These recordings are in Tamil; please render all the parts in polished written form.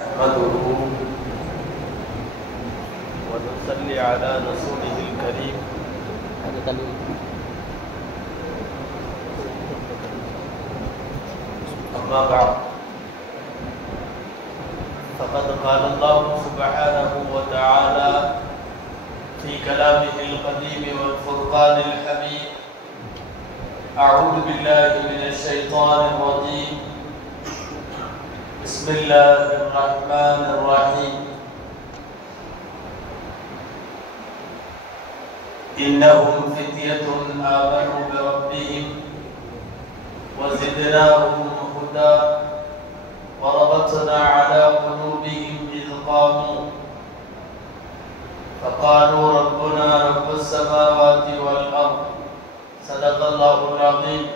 نحمده ونصلي على رسوله الكريم. أما بعد، فقد قال الله سبحانه وتعالى في كلامه القديم والفرقان الحميد: أعوذ بالله من الشيطان الرجيم. بسم الله الرحمن الرحيم. إنهم فتية آمنوا بربهم وزدناهم هدى وربطنا على قلوبهم إذ قاموا فقالوا ربنا رب السماوات والأرض. صدق الله العظيم.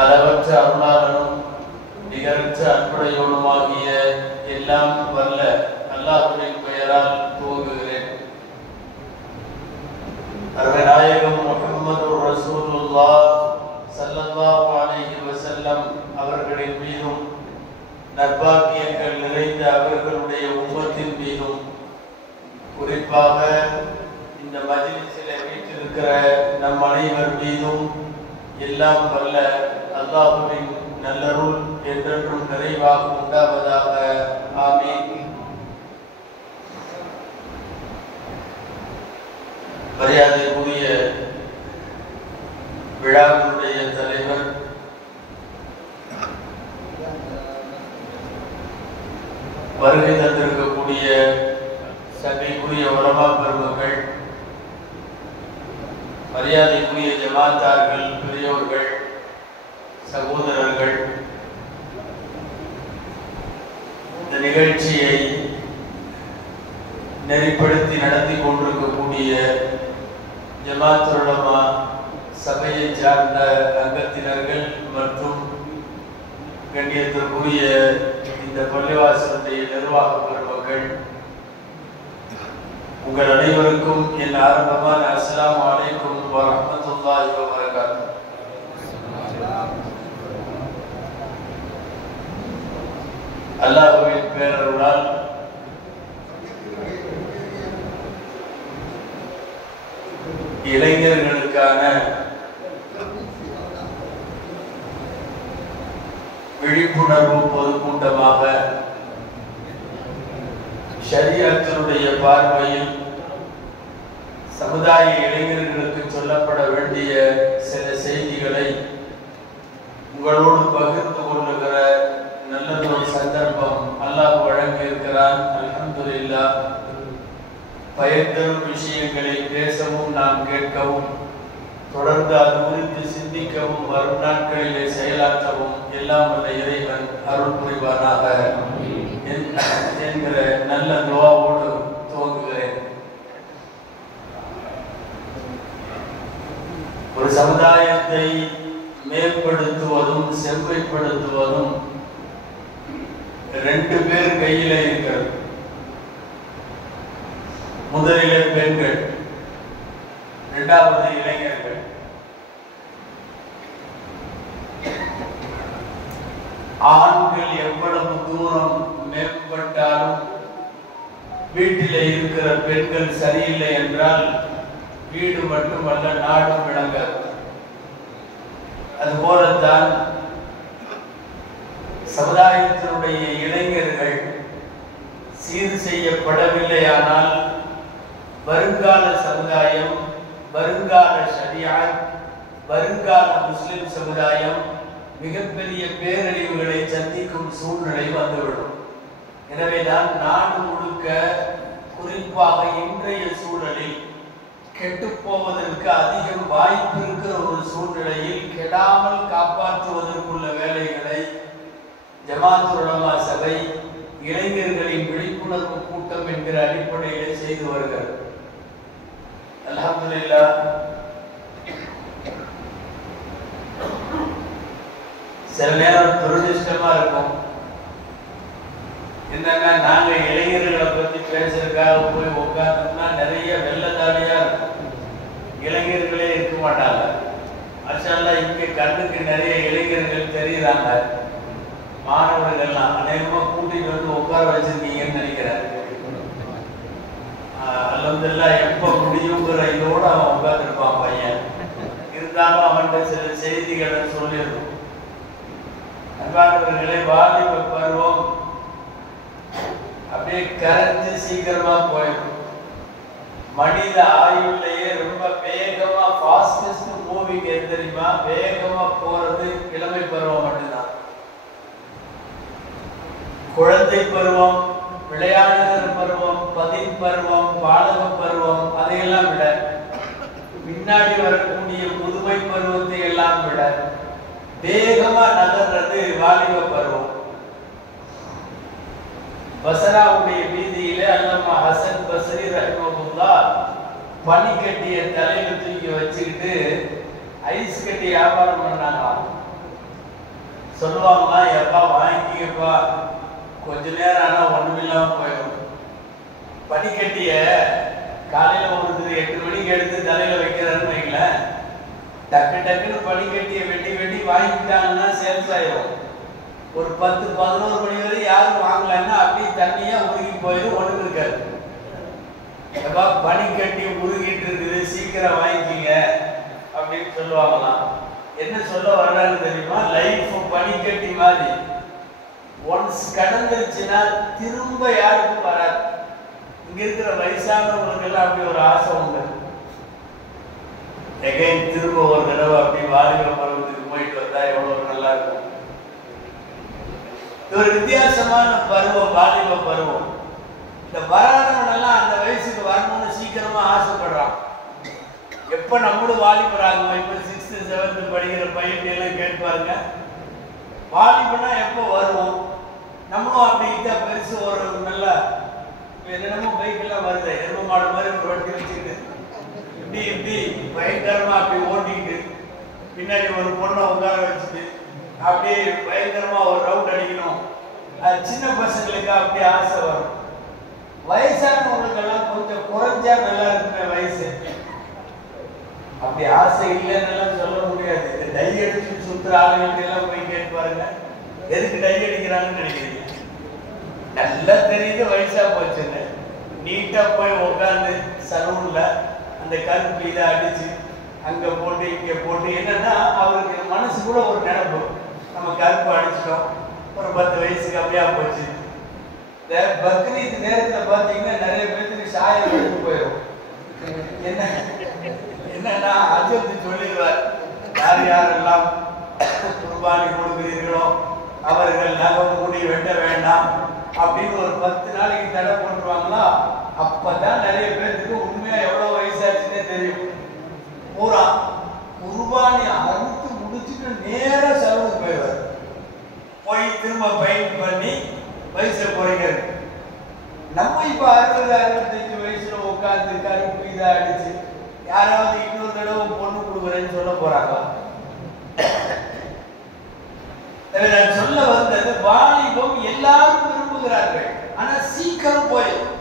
அளவற்ற அருளாளனும் நிகரற்ற அன்புடையவனுமாகிய எல்லாம் வல்ல அல்லாஹ்வின் பெயரால் துவங்குகிறேன். அருமைநாயகம் முஹம்மது ரசூலுல்லாஹ் ஸல்லல்லாஹு அலைஹி வஸல்லம் அவர்களின் மீதும் நற்பாக்கியங்கள் நிறைந்த அவர்களுடைய உம்மத்தின் மீதும் குறிப்பாக இந்த மஜ்லிஸில் வீற்றிருக்கிற நம் அனைவர் மீதும் எல்லாம் வல்ல அல்லாஹ்வின் நல்லருள் என்றென்றும் நிறைவாக உண்டாவதாக. ஆமீன். மரியாதைக்குரிய விழாவினுடைய தலைவர், வருகை தந்திருக்கக்கூடிய சபைக்குரிய உலமா பெருமக்கள், மரியாதைக்குரிய ஜமாத்தார்கள், பெரியோர்கள், சகோதரர்கள், இந்த நிகழ்ச்சியை நெறிப்படுத்தி நடத்தி கொண்டிருக்கக்கூடிய ஜமாத்துல் உலமா சபையை சார்ந்த அங்கத்தினர்கள் மற்றும் கண்ணியத்திற்குரிய இந்த பள்ளிவாசலுடைய நிர்வாக பெருமக்கள், உங்கள் அனைவருக்கும் என் ஆரம்பமான அஸ்ஸலாமு அலைக்கும் வரஹ்மத்துல்லாஹி வபரகாத்துஹு. அல்லாஹ்வின் பேரருளால் இளைஞர்களுக்கான விழிப்புணர்வு பொதுக்கூட்டமாக ஷரியத்தினுடைய பார்வையில் சமுதாய இளைஞர்களுக்கு சொல்லப்பட வேண்டிய சில செய்திகளை உங்களோடு பகிர்ந்து கொள்ளுகிற நல்லதொரு சந்தர்ப்பம் அல்லாஹ் வழங்கி இருக்கிறான். அல்ஹம்துலில்லாஹ். பயன்தரும் விஷயங்களை பேசவும் நாம் கேட்கவும் தொடர்ந்து அது குறித்து சிந்திக்கவும் வரும் நாட்களிலே செயலாற்றவும் எல்லாம் வல்ல இறைவன் அருள் புரிவானாக என்கிற நல்ல துஆவோடு துவங்குகிறேன். ஒரு சமுதாயத்தை மேம்படுத்துவதும் செம்மைப்படுத்துவதும் ரெண்டு பேர் கையில இருக்கிறது. முதலிலே பெண்கள், இரண்டாவது இளைஞர்கள். ஆண்கள் எவ்வளவு தூரம் மேம்பட்டாலும் வீட்டிலே இருக்கிற பெண்கள் சரியில்லை என்றால் வீடு மட்டுமல்ல நாடும் விளங்காது. அதுபோலத்தான் சமுதாயத்தினுடைய இளைஞர்கள் சீர் செய்யப்படவில்லையானால் வருங்கால சமுதாயம், வருங்கால ஷரியாத், வருங்கால முஸ்லிம் சமுதாயம் மிகப்பெரிய பேரழிவுகளை சந்திக்கும் சூழ்நிலை வந்துவிடும். எனவேதான் நாடு முழுக்க, குறிப்பாக இன்றைய சூழலில் கெட்டுப்போவதற்கு அதிகம் வாய்ப்பு இருக்கிற ஒரு சூழ்நிலையில் கெடாமல் காப்பாற்றுவதற்குள்ள வேலைகளை ஜமாத்துல் உலமா சபை இளைஞர்களின் விழிப்புணர்வு கூட்டம் என்கிற அடிப்படையிலே செய்து வருகிறது. அல்ஹம்துலில்லாஹ். சில நேரம் துரதிர்ஷ்டமா இருக்கும். என்னன்னா, நாங்க இளைஞர்களை பத்தி பேசுறதுக்காக போய் உட்கார்ந்தோம்னா நிறைய வெள்ளத்தாலியா இருக்கும், இளைஞர்களே இருக்க மாட்டாங்க. மாஷா அல்லாஹ், இங்க கண்ணுக்கு நிறைய இளைஞர்கள் தெரியுறாங்க. மாணவர்கள்லாம் அநேகமா கூட்டிட்டு வந்து உட்கார வச்சிருக்கீங்கன்னு நினைக்கிறேன். அல்ஹம்துலில்லாஹ் எப்ப முடியுங்கிற இதோட அவன் உட்கார்ந்துருப்பான் பையன். இருந்தாலும் அவன்கிட்ட சில செய்திகளை சொல்லிடுறோம். அன்பானவர்களே, வாலிப பருவம் அப்படியே கரைஞ்சு சீக்கிரமா போயிடும். மனித ஆயுள்லயே ரொம்ப வேகமா ஃபாஸ்டஸ்ட் மூவிங் எது தெரியுமா? வேகமா போறது இளமை பருவம் மட்டும்தான். குழந்தை பருவம், விளையாடுகிற பருவம், பதின் பருவம், பாலக பருவம், அதையெல்லாம் விட பின்னாடி வரக்கூடிய முதுமை பருவத்தை எல்லாம் விட வேகமா நகர்றது வாலிப பருவம். பஸ்ராவுடைய வீதியிலே அல்லாமா ஹசன் பஸ்ரி ரஹ்மத்துல்லாஹ் பனிக்கட்டிய தலையில தூக்கி வச்சுக்கிட்டு ஐஸ் கட்டி வியாபாரம் பண்ணாங்க. சொல்லுவாங்களா, எப்பா வாங்கிக்கப்பா, கொஞ்ச நேரம் ஆனா ஒண்ணுமில்லாம போயிடும். பனிக்கட்டிய காலையில ஒருத்தர் 8 மணிக்கு எடுத்து தலையில வைக்கிறாருன்னு வைங்களேன், டக்கு டக்குன்னு பனிக்கட்டிய வெட்டி வெட்டி வாங்கிட்டாங்கன்னா சேல்ஸ் ஆயிடும். ஒரு 10-11 மணி வரை யாரும் வாங்கலன்னா அப்படியே தண்ணியா உருகி போயிடும், ஒண்ணு இருக்காது. பனிக்கட்டி உருகிட்டு இருக்குது, சீக்கிரம் வாங்கிக்கிங்க அப்படின்னு சொல்லுவாங்களாம். என்ன சொல்ல வர்றாங்க தெரியுமா? லைஃப் பனிக்கட்டி மாதிரி ஒன்ஸ் கடந்துருச்சுன்னா திரும்ப யாருக்கும் வராது. இங்க இருக்கிற வயசானவங்களுக்கு எல்லாம் அப்படி ஒரு ஆசை உண்டு, எகைன் திரும்ப ஒரு தடவை அப்படி வாலிப பருவத்துக்கு போயிட்டு வந்தா எவ்வளவு நல்லா இருக்கும். இது ஒரு வித்தியாசமான பருவம், வாலிப பருவம். இந்த வராதவன் எல்லாம் அந்த வயசுக்கு வரணும்னு சீக்கிரமா ஆசைப்படுறான். எப்ப நம்மளும் வாலிபராங்க, இப்ப 6th 7th படிக்கிற பையன் எல்லாம் கேட்பாருங்க, வாலிபனா எப்போ வருவோம்? நம்மளும் அப்படி பெருசு ஒரு நல்ல என்னென்னமோ பைக் எல்லாம் வருது, எரும மாடு மாதிரி ஒரு வண்டி வச்சுக்கிட்டு இப்படி இப்படி பயங்கரமா அப்படி ஓட்டிக்கிட்டு பின்னாடி ஒரு பொண்ணை உட்கார வச்சுட்டு அப்படியே பயங்கரமா ஒரு ரவுண்ட் அடிக்கணும். அது சின்ன பசங்களுக்கு அப்படி ஆசை வரும். வயசானவங்களுக்கெல்லாம் கொஞ்சம் குறைஞ்சா நல்லா இருக்குமே வயசு, அப்படி ஆசை இல்லைன்னு சொல்ல முடியாது. இந்த டை அடிச்சு சுத்துற ஆளுங்களுக்கு எல்லாம் போய் கேட்பாருங்க, எதுக்கு டை அடிக்கிறாங்கன்னு நினைக்கிறீங்க? நல்லா தெரியுது வயசா போச்சுங்க. நீட்டா போய் உட்காந்து சலூன்ல அந்த கருப்பு இதை அடிச்சு அங்க போட்டு இங்க போட்டு, என்னன்னா அவருக்கு மனசு கூட ஒரு நினைப்பு, நம்ம கருப்பு அடிச்சிட்டோம், ஒரு 10 வயசுக்கு அப்படியா போச்சு. இந்த பக்ரீத் நேரத்துல பாத்தீங்கன்னா நிறைய பேருக்கு சாயம் எடுத்து போயிடும். என்னன்னா அஜத்து சொல்லிடுவார், யார் யாரெல்லாம் குர்பானி கொடுக்கிறீர்களோ அவர்கள் நகம் மூடி வெட்ட வேண்டாம் அப்படின்னு ஒரு 10 நாளைக்கு தடை போட்டுருவாங்களா. அப்பதான் நிறைய பேருக்கு உண்மையா எவ்வளவு வயசாச்சுன்னே தெரியும். பூரா குர்பானி அறுத்து முடிச்சுட்டு நேர செலவுக்கு போயிடுவார், போய் திரும்ப பயிர் பண்ணி வயசை குறைக்கிறது. நம்ம இப்ப 60-65 வயசுல உட்காந்து கருப்பு இதை அடிச்சு யாராவது இன்னொரு தடவை பொண்ணு கொடுக்குறேன்னு சொல்ல போறாங்களா? நான் சொல்ல வந்தது, வாலிபம் எல்லாரும் விரும்புகிறார்கள், ஆனா சீக்கிரம் போயிடும்.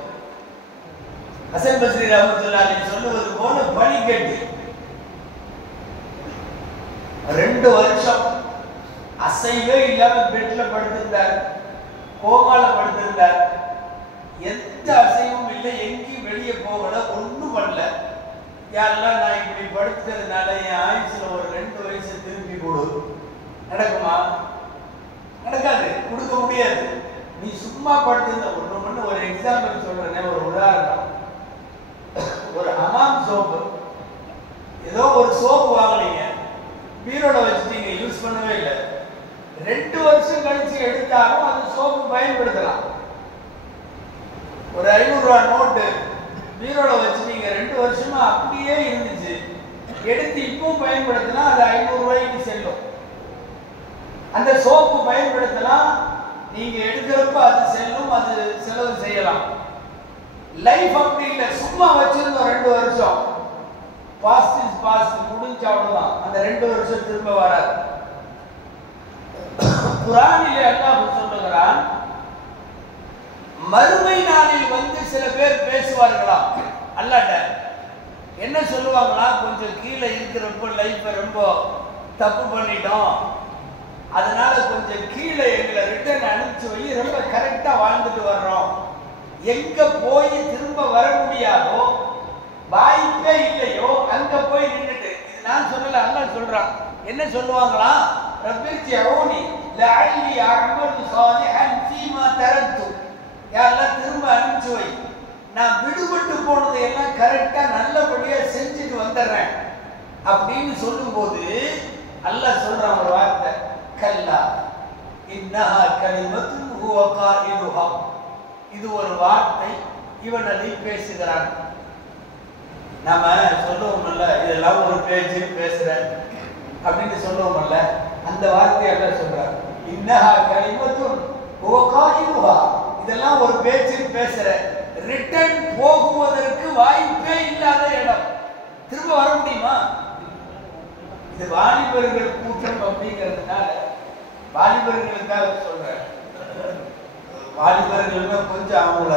ஹசன் பஸ்ரி ரஹ்மத்துல்லாஹி சொல்லுவது போல பனிக்கட்டி 2 வருஷம் அசைவே இல்லாம பெட்ல படுத்திருந்தார், கோமால படுத்திருந்தார், எந்த அசைவும் இல்லை, எங்கேயும் வெளியே போகல, ஒண்ணும் பண்ணல. யாரெல்லாம் நான் இப்படி படுத்துறதுனால என் ஆயுசுல ஒரு 2 வயசு திருப்பி கொடு. நடக்குமா? நடக்காது, கொடுக்க முடியாது. நீ சும்மா படுத்திருந்த ஒண்ணு ஒரு எக்ஸாம்பிள் சொல்றேன், ஒரு உதாரணம். ஒரு ஹமாம் சோப்பு, ஏதோ ஒரு சோப்பு வாங்கலீங்க, பீரோட வச்சுட்டீங்க, யூஸ் பண்ணவே இல்லை. 2 வருஷம் கழிச்சு எடுத்தாலும் அந்த சோப்பு பயன்படுத்தலாம். ஒரு 500 ரூபாய் நோட்டு பீரோட வச்சுட்டீங்க, 2 வருஷமா அப்படியே இருந்துச்சு, எடுத்து இப்போ பயன்படுத்தினா அது 500 ரூபாய்க்கு செல்லும். அந்த சோப்பு பயன்படுத்தலாம், நீங்க எடுக்கிறப்ப அது செல்லும், அது செலவு செய்யலாம். லைஃப் அப்படி இல்லை, சும்மா வச்சிருந்தோம் 2 வருஷம், பாஸ்ட் இஸ் பாஸ்ட், முடிஞ்ச அவ்வளவுதான். அந்த 2 வருஷம் திரும்ப வராது. குர்ஆனிலே அல்லாஹ் சொல்லுகிறான், மறுமை நாளில் வந்து சில பேர் பேசுவார்களாம் அல்லாஹ்ட்ட. என்ன சொல்லுவாங்களா? கொஞ்சம் கீழே இருக்கிறப்ப லைஃப்பை ரொம்ப தப்பு பண்ணிட்டோம், அதனால கொஞ்சம் கீழே எங்களை வாழ்ந்துட்டு வர்றோம். எங்க போய் திரும்ப வர முடியாதோ, வாய்ப்பே இல்லையோ, அங்க போய் நின்றுட்டு, இது நான் சொல்லல, அல்லாஹ் சொல்றான். என்ன சொல்லுவாங்களா? ரப்பிர்ஜிஊனி லஅல்லி அஅமலு ஸாலிஹன் ஃபீமா தரக்து. யா அல்லாஹ் திரும்ப அனுப்பிச்சு வை, நான் விடுபட்டு போனதை எல்லாம் கரெக்டா நல்லபடியா செஞ்சுட்டு வந்துடுறேன் அப்படின்னு சொல்லும்போது அல்லாஹ் சொல்றான் ஒரு வார்த்தை, கல்லா இன்னஹா கலிமத்துன் ஹுவ காயிலுஹா. இது ஒரு வார்த்தை, இவன் அதை பேசுகிறான். நாம சொல்லுவோம்ல, இதெல்லாம் ஒரு பேச்சு பேசுறேன் அப்படின்னு சொல்லுவோம்ல, அந்த வார்த்தையை எல்லாம் சொல்றார். இன்னஹா கலிமத்துன் ஹுவ காயிலுஹா. இதெல்லாம் ஒரு பேச்சு பேசுற, ரிட்டர்ன் போகுவதற்கு வாய்ப்பே இல்லாத இடம். திரும்ப வர முடியுமா? இது வாலிபர்கள் கூட்டம் அப்படிங்கிறதுனால வாலிபர்களுக்காக சொல்றேன். வாலிபர்கள் கொஞ்சம் அவங்கள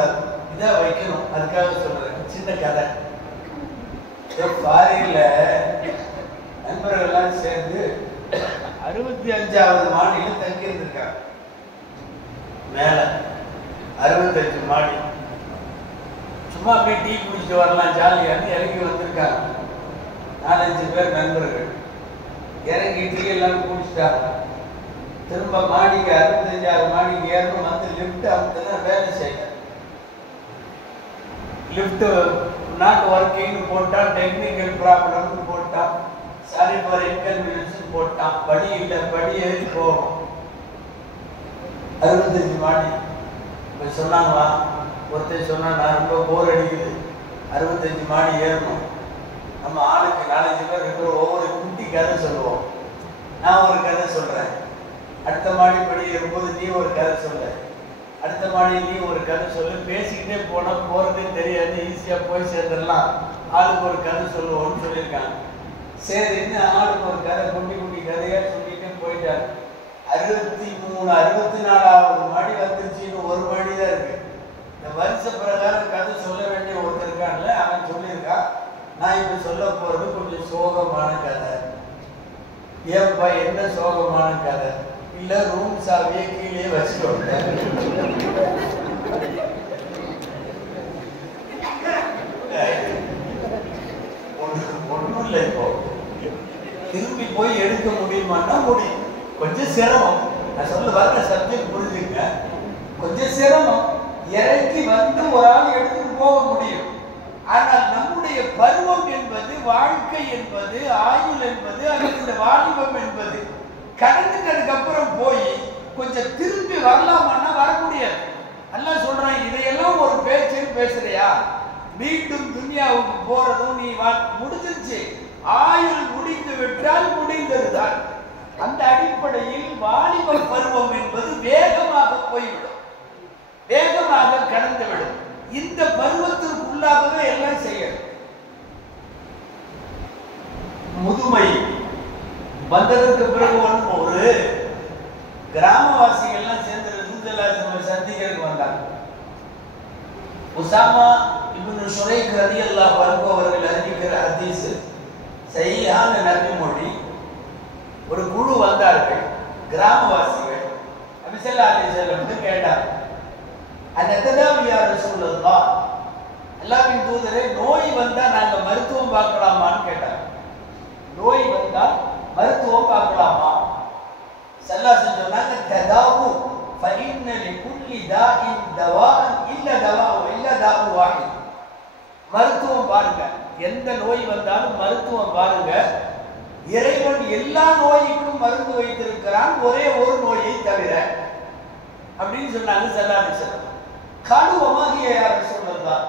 இதை வைக்கணும், அதுக்காக சொல்றேன். சின்ன கதை. பாரியில நண்பர்கள் எல்லாம் சேர்ந்து 65வது மாடியில் தங்கி இருந்திருக்காங்க. மேல 65 மாடி. சும்மா அப்படியே டீ குடிச்சிட்டு வரலாம் ஜாலியான்னு இறங்கி வந்திருக்காங்க. 4-5 பேர் நண்பர்கள் இறங்கி டீ எல்லாம் குடிச்சிட்டாங்க. திரும்ப மாடிக்கு 65வது மாடிக்கு ஏறணும். வந்து லிஃப்ட் அமுத்துனா வேலை செய்யல. லிஃப்ட் நாட் ஒர்க்கிங் போட்டான், டெக்னிக்கல் ப்ராப்ளம்னு போட்டான், சாரி ஃபார் இன்கன்வீனியன்ஸ் போட்டான். படி இல்லை, படி ஏறி போகணும். 65 மாடி. இப்போ சொன்னாங்களா, ஒருத்தர் சொன்னா, நான் ரொம்ப போர் அடிக்குது, 65 மாடி ஏறணும். நம்ம ஆளுக்கு 4-5 பேர் இருக்கிற ஒவ்வொரு குட்டி கதை சொல்லுவோம். நான் ஒரு கதை சொல்றேன், அடுத்த மாடி படி ஏறும்போது நீ ஒரு கதை சொல்ல, அடுத்த மாடி நீ ஒரு கதை சொல்லு. பேசிக்கிட்டே போனா போறதே தெரியாது, ஈஸியா போய் சேர்ந்துடலாம். ஆளுக்கு ஒரு கதை சொல்லுவோம்னு சொல்லியிருக்காங்க. சரின்னு ஆளுக்கு ஒரு கதை குட்டி குட்டி கதையா சொல்லிட்டு போயிட்டாரு. 63 64வது மாடி வந்துருச்சுன்னு ஒரு மாடி தான் இருக்கு. இந்த வருஷ பிரகாரம் கதை சொல்ல வேண்டிய ஒருத்தர் இருக்கான்ல, அவன் சொல்லியிருக்கான், நான் இப்ப சொல்ல போறது கொஞ்சம் சோகமான கதை. ஏப்பா என்ன சோகமான கதை? இல்ல ரூம் சாவியை கீழே வச்சுட்டு ஒன்றும் இல்லை. இப்போ திரும்பி போய் எடுக்க முடியுமான்னா முடியும். கொஞ்சம் சிரமம். நான் சொல்ல வர சப்ஜெக்ட் புரிஞ்சுங்க. கொஞ்சம் சிரமம். இறங்கி வந்து ஒரு ஆள் எடுத்துட்டு போக முடியும். ஆனால் நம்முடைய பருவம் என்பது, வாழ்க்கை என்பது, ஆயுள் என்பது, அந்த வாலிபம் என்பது கடந்துட்டதுக்கு அப்புறம் போய் கொஞ்சம் திரும்பி வரலாமான்னா வர முடியாது. அல்லாஹ் சொல்றான், இதையெல்லாம் ஒரு பேச்சுன்னு பேசுறியா? மீண்டும் துன்யாவுக்கு போறதும் நீ முடிஞ்சிருச்சு, ஆயுள் முடிந்து விட்டால் முடிந்ததுதான். அந்த அடிப்படையில் வாலிப பருவம் என்பது வேகமாக போய்விடும், வேகமாக கடந்துவிடும். இந்த பருவத்திற்குள்ளாகவே எல்லாம் செய்யணும். முதுமை வந்ததற்கு பிறகு ஒரு கிராமவாசிகள்லாம் சேர்ந்து ரசூலுல்லாஹி சந்திக்கிறதுக்கு வந்தாங்க. உசாமா இப்னு ஷுரைக் ரலியல்லாஹு அன்ஹு அவர்கள் அறிவிக்கிற ஹதீஸ் சஹீஹான நபி மொழி. ஒரு குழு வந்தார்கள், கிராமவாசிகள். நபி ஸல்லல்லாஹு அலைஹி வஸல்லம் கேட்டார், அன்னததாவி யா ரசூலல்லாஹ், அல்லாஹ்வின் தூதரே, நோய் வந்தா நாங்க மருத்துவம் பார்க்கலாமான்னு கேட்டார். நோய் வந்தா மருத்துவம் பார்க்கலாமா? ஸல்லல்லாஹு சொன்னாங்க, ததாவு ஃபஇன்ன லிகுல்லி தாஇன் தவாஅன் இல்ல தாஉ வாஹித். மருத்துவம் பாருங்க, எந்த நோய் வந்தாலும் மருத்துவம் பாருங்க. இறைவன் எல்லா நோய்க்கும் மருந்து வைத்திருக்கிறான், ஒரே ஒரு நோயை தவிர அப்படின்னு சொன்னாங்க ஸல்லல்லாஹு அலைஹி வஸல்லம். கடுவமாகிய யார் சொல்லலாம்,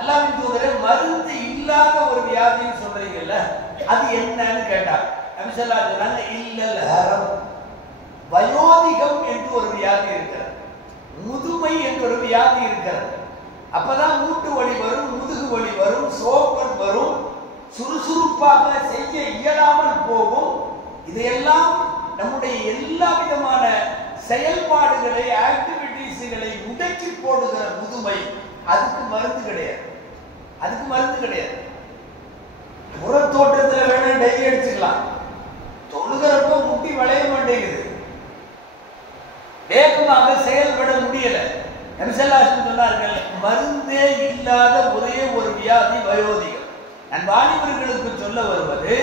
அல்லாஹ்வின் தூதரே, மருந்து இல்லாத ஒரு வியாதின்னு சொல்றீங்கல்ல, அது என்னன்னு கேட்டார். நபி ஸல்லல்லாஹு அலைஹி வஸல்லம் சொன்னாங்க, இல்லல் ஹரம், வயோதிகம் என்று ஒரு வியாதி இருக்கிறது, முதுமை என்று ஒரு வியாதி இருக்கிறது. அப்பதான் மூட்டு வலி வரும், முதுகு வலி வரும், சோம்பல் வரும், சுறுசுறுப்பாக செய்ய இயலாமல் போகும். இதையெல்லாம் நம்முடைய எல்லா விதமான செயல்பாடுகளை, ஆக்டிவிட்டிஸ்களை முடக்கி போடுகிற முதுமை. அதுக்கு மருந்து கிடையாது, அதுக்கு மருந்து கிடையாது. புறத்தோட்டத்தில் வேணா டை அடிச்சுக்கலாம், தொழுகிறப்ப முட்டி வளைய மாட்டேங்குது, வேகமாக செயல்பட முடியல. நபிசல்லாஹு சொன்னார்கள், மருந்தே இல்லாத ஒரே ஒரு வியாதி வயோதிகம். நான் வாலிபர்களுக்கு சொல்ல வருவது,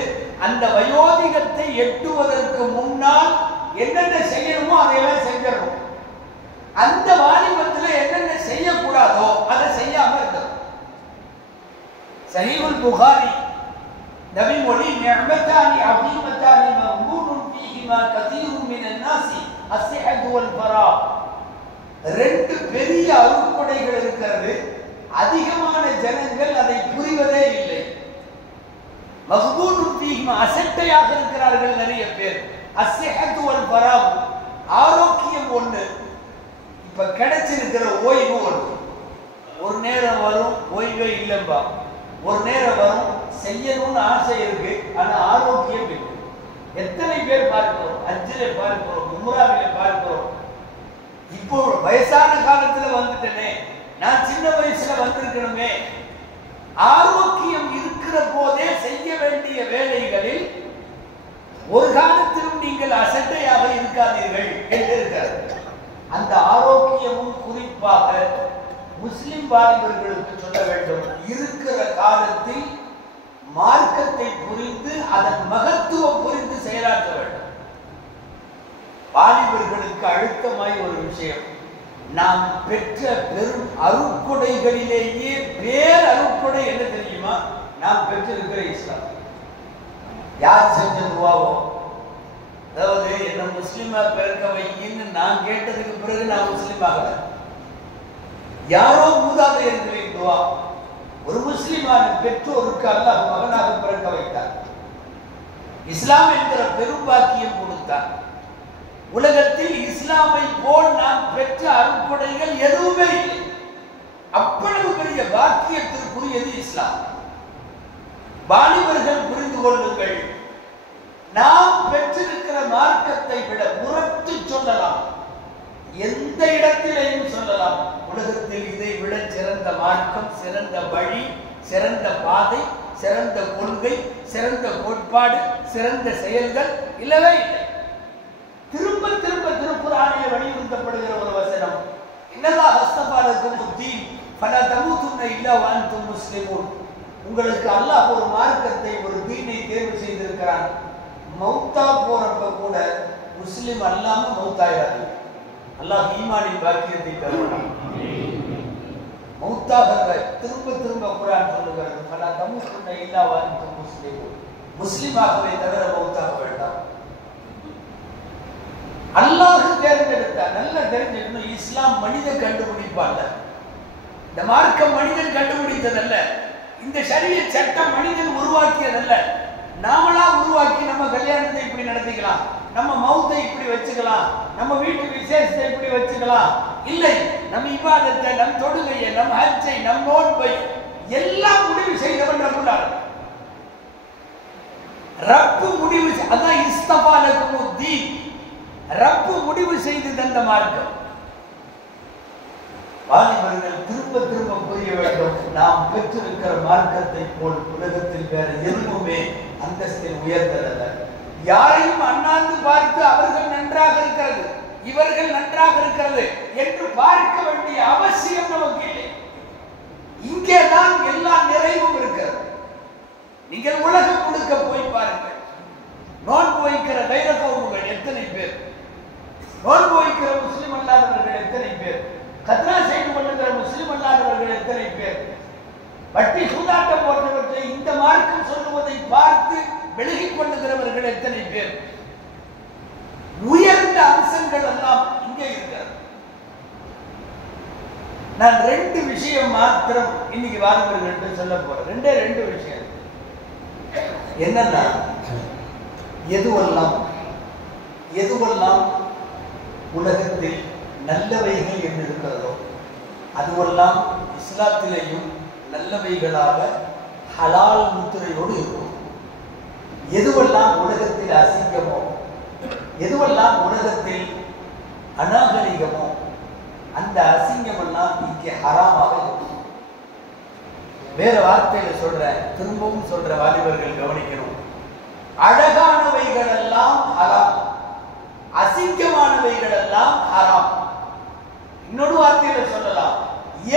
அந்த வயோதிகத்தை எட்டுவதற்கு முன்னால் என்னென்ன செய்யணுமோ அதையெல்லாம் செஞ்சிடணும். அந்த வாலிபத்தில் என்னென்ன செய்யக்கூடாதோ அதை செய்யாம இருக்கணும். சஹீஹுல் புகாரி நபி மொழி, நிஅமத்தானி அஸீமத்தானி மக்பூனுன் ஃபீஹிமா கஸீருன் மினன் நாஸி அஸ்ஸிஹத்து வல் ஃபராக். ரெண்டு பெரிய அருட்கொடைகள் இருக்கிறது, அதிகமான ஜனங்கள் அதை புரிவதே இல்லை. மக்பூனுன் ஃபீஹிமா, அசட்டையாக இருக்கிறார்கள் நிறைய பேர். அஸ்ஸிஹத்து வல் ஃபராக், ஆரோக்கியம் ஒன்று, இப்ப கிடைச்சிருக்கிற ஓய்வு ஒன்று. ஒரு நேரம் வரும் ஓய்வே இல்லைம்பா, ஒரு நேரம் வரும் செய்யணும்னு ஆசை இருக்கு, ஆனா ஆரோக்கியம் இல்லை. எத்தனை பேர் பார்க்கிறோம், ஹஜ்ஜிலே பார்க்கிறோம், உம்ராவிலே பார்க்கிறோம். இப்போ வயசான காலத்துல வந்துட்டனே, நான் சின்ன வயசுல வந்திருக்கணுமே. ஆரோக்கியம் இருக்கிற போதே செய்ய வேண்டிய வேலைகளில் ஒரு காலத்திலும் நீங்கள் அசட்டையாக இருக்காதீர்கள் என்று இருக்கிறது. அந்த ஆரோக்கியமும் குறிப்பாக முஸ்லிம் வாலிபர்களுக்கு சொல்ல வேண்டும். இருக்கிற காலத்தில் மார்க்கத்தை புரிந்து அதன் மகத்துவம் புரிந்து செயலாற்ற வேண்டும். வாலிபர்களுக்கு அழுத்தமாய் ஒரு விஷயம், நாம் பெற்ற பெரும் அருட்கொடைகளிலேயே பேர் அருட்கொடை என்ன தெரியுமா? நாம் பெற்றிருக்கிற இஸ்லாம். யார் செஞ்ச துவாவோ, அதாவது என்ன முஸ்லிமா பிறக்க வையின்னு நான் கேட்டதுக்கு பிறகு நான் முஸ்லிம் ஆகல. யாரோ மூதாதையர்களின் துவா. ஒரு முஸ்லிமான பெற்றோருக்கு அல்லாஹ் மகனாக பிறக்க வைத்தார். இஸ்லாம் என்கிற பெரும் பாக்கியம் கொடுத்தார். உலகத்தில் இஸ்லாமை போல் நாம் பெற்ற அருட்கொடைகள் எதுவுமே இல்லை. அவ்வளவு பெரிய பாக்கியத்திற்குரியது இஸ்லாம். வாலிபர்கள் புரிந்து கொள்ளுங்கள், நாம் பெற்றிருக்கிற மார்க்கத்தை விட உரத்து சொல்லலாம், எந்த இடத்திலேயும் சொல்லலாம், உலகத்தில் இதை விட சிறந்த மார்க்கம், சிறந்த வழி, சிறந்த பாதை, சிறந்த கொள்கை, சிறந்த கோட்பாடு, சிறந்த செயல்கள் இல்லவே இல்லை. திரும்ப திரும்ப திருக்குர்ஆனிலே வலியுறுத்தப்படுகிற ஒரு வசனம், இன்னல்லாஹ் அஸ்தஃபா லக்கும் தீன் ஃபலா தமூதுன்ன இல்லா வ அன்தும் முஸ்லிமூன். உங்களுக்கு அல்லாஹ் ஒரு மார்க்கத்தை, ஒரு தீனை தேர்வு செய்திருக்கிறான். மௌத்தா போறப்ப கூட முஸ்லிம் அல்லாம மௌத்தாயிராது. அல்லாஹ் ஈமானின் பாக்கியத்தை தருவான். மௌத்தாக திரும்ப திரும்ப குர்ஆன் சொல்லுகிறது, ஃபலா தமூதுன்ன இல்லா வ அன்தும் முஸ்லிமூன். முஸ்லிமாகவே தவிர மௌத்தாக வேண்டாம். அல்லாஹ் தேர்ந்தெடுத்தார். நல்லா தெரிஞ்சுக்கணும், இஸ்லாம் மனித கண்டுபிடிப்பாங்க. இந்த மார்க்கம் மனிதன் கண்டுபிடித்ததல்ல, இந்த ஷரியத் சட்டம் மனிதன் உருவாக்கியதல்ல. நாமளா உருவாக்கி நம்ம கல்யாணத்தை இப்படி நடத்திக்கலாம், நம்ம மௌத்தை இப்படி வச்சுக்கலாம், நம்ம வீட்டு விசேஷத்தை இப்படி வச்சுக்கலாம். இல்லை, நம் இபாதத்தை, நம் தொழுகையை, நம் ஹஜ்ஜை, நம் நோன்பை எல்லாம் முடிவு செய்தவன் ரப்புல் ஆலமீன். ரப்பு முடிவு, அதான் இஸ்தஃபா லக்கும் தீன். ரப்பு முடிவு செய்து தந்த மார்க்கம். வாலிபர்கள் திரும்ப திரும்ப புரிய வேண்டும், நாம் பெற்றிருக்கிற மார்க்கத்தை போல் உலகத்தில் வேற எதுவுமே அந்தஸ்தில் உயர்ந்ததல்ல. யாரையும் அண்ணாந்து பார்த்து அவர்கள் நன்றாக இருக்கிறது, இவர்கள் நன்றாக இருக்கிறது என்று பார்க்க வேண்டிய அவசியம் நமக்கு இல்லை. இங்கேதான் எல்லா நிறைவும் இருக்கிறது. நீங்கள் உலகம் முழுக்க போய் பாருங்கள், நோன்பு வைக்கிற தைரகோமுகள் எத்தனை பேர், நோன்பு வைக்கிற முஸ்லிம் அல்லாதவர்கள் எத்தனை பேர், கத்ரா செய்து கொள்ளுகிற முஸ்லிம் அல்லாதவர்கள் எத்தனை பேர், வட்டி சூதாட்டம் போன்றவற்றை இந்த மார்க்கம் சொல்லுவதை பார்த்து விலகிக் கொள்ளுகிறவர்கள் எத்தனை பேர். உயர்ந்த அம்சங்கள் எல்லாம் இங்கே இருக்கிறது. நான் ரெண்டு விஷயம் மாத்திரம் இன்னைக்கு வாலிபர்கள் சொல்ல போறேன். ரெண்டு விஷயம். என்னன்னா, எதுவெல்லாம் உலகத்தில் நல்லவைகள் என்று இருக்கிறதோ அதுவெல்லாம் இஸ்லாத்திலேயும் நல்லவைகளாக ஹலால் முத்திரையோடு இருக்கும். எதுவெல்லாம் உலகத்தில் அசிங்கமோ, எதுவெல்லாம் உலகத்தில் அநாகரிகமோ, அந்த அசிங்கமெல்லாம் இங்கே ஹராமாக இருக்கும். வேற வார்த்தையில சொல்றேன், திரும்பவும் சொல்ற வாலிபர்கள் கவனிக்கணும். அழகானவைகள் எல்லாம் ஹராம், அசிங்கமானவைகள் எல்லாம் ஹராம். இன்னொரு வார்த்தையில சொல்லலாம்,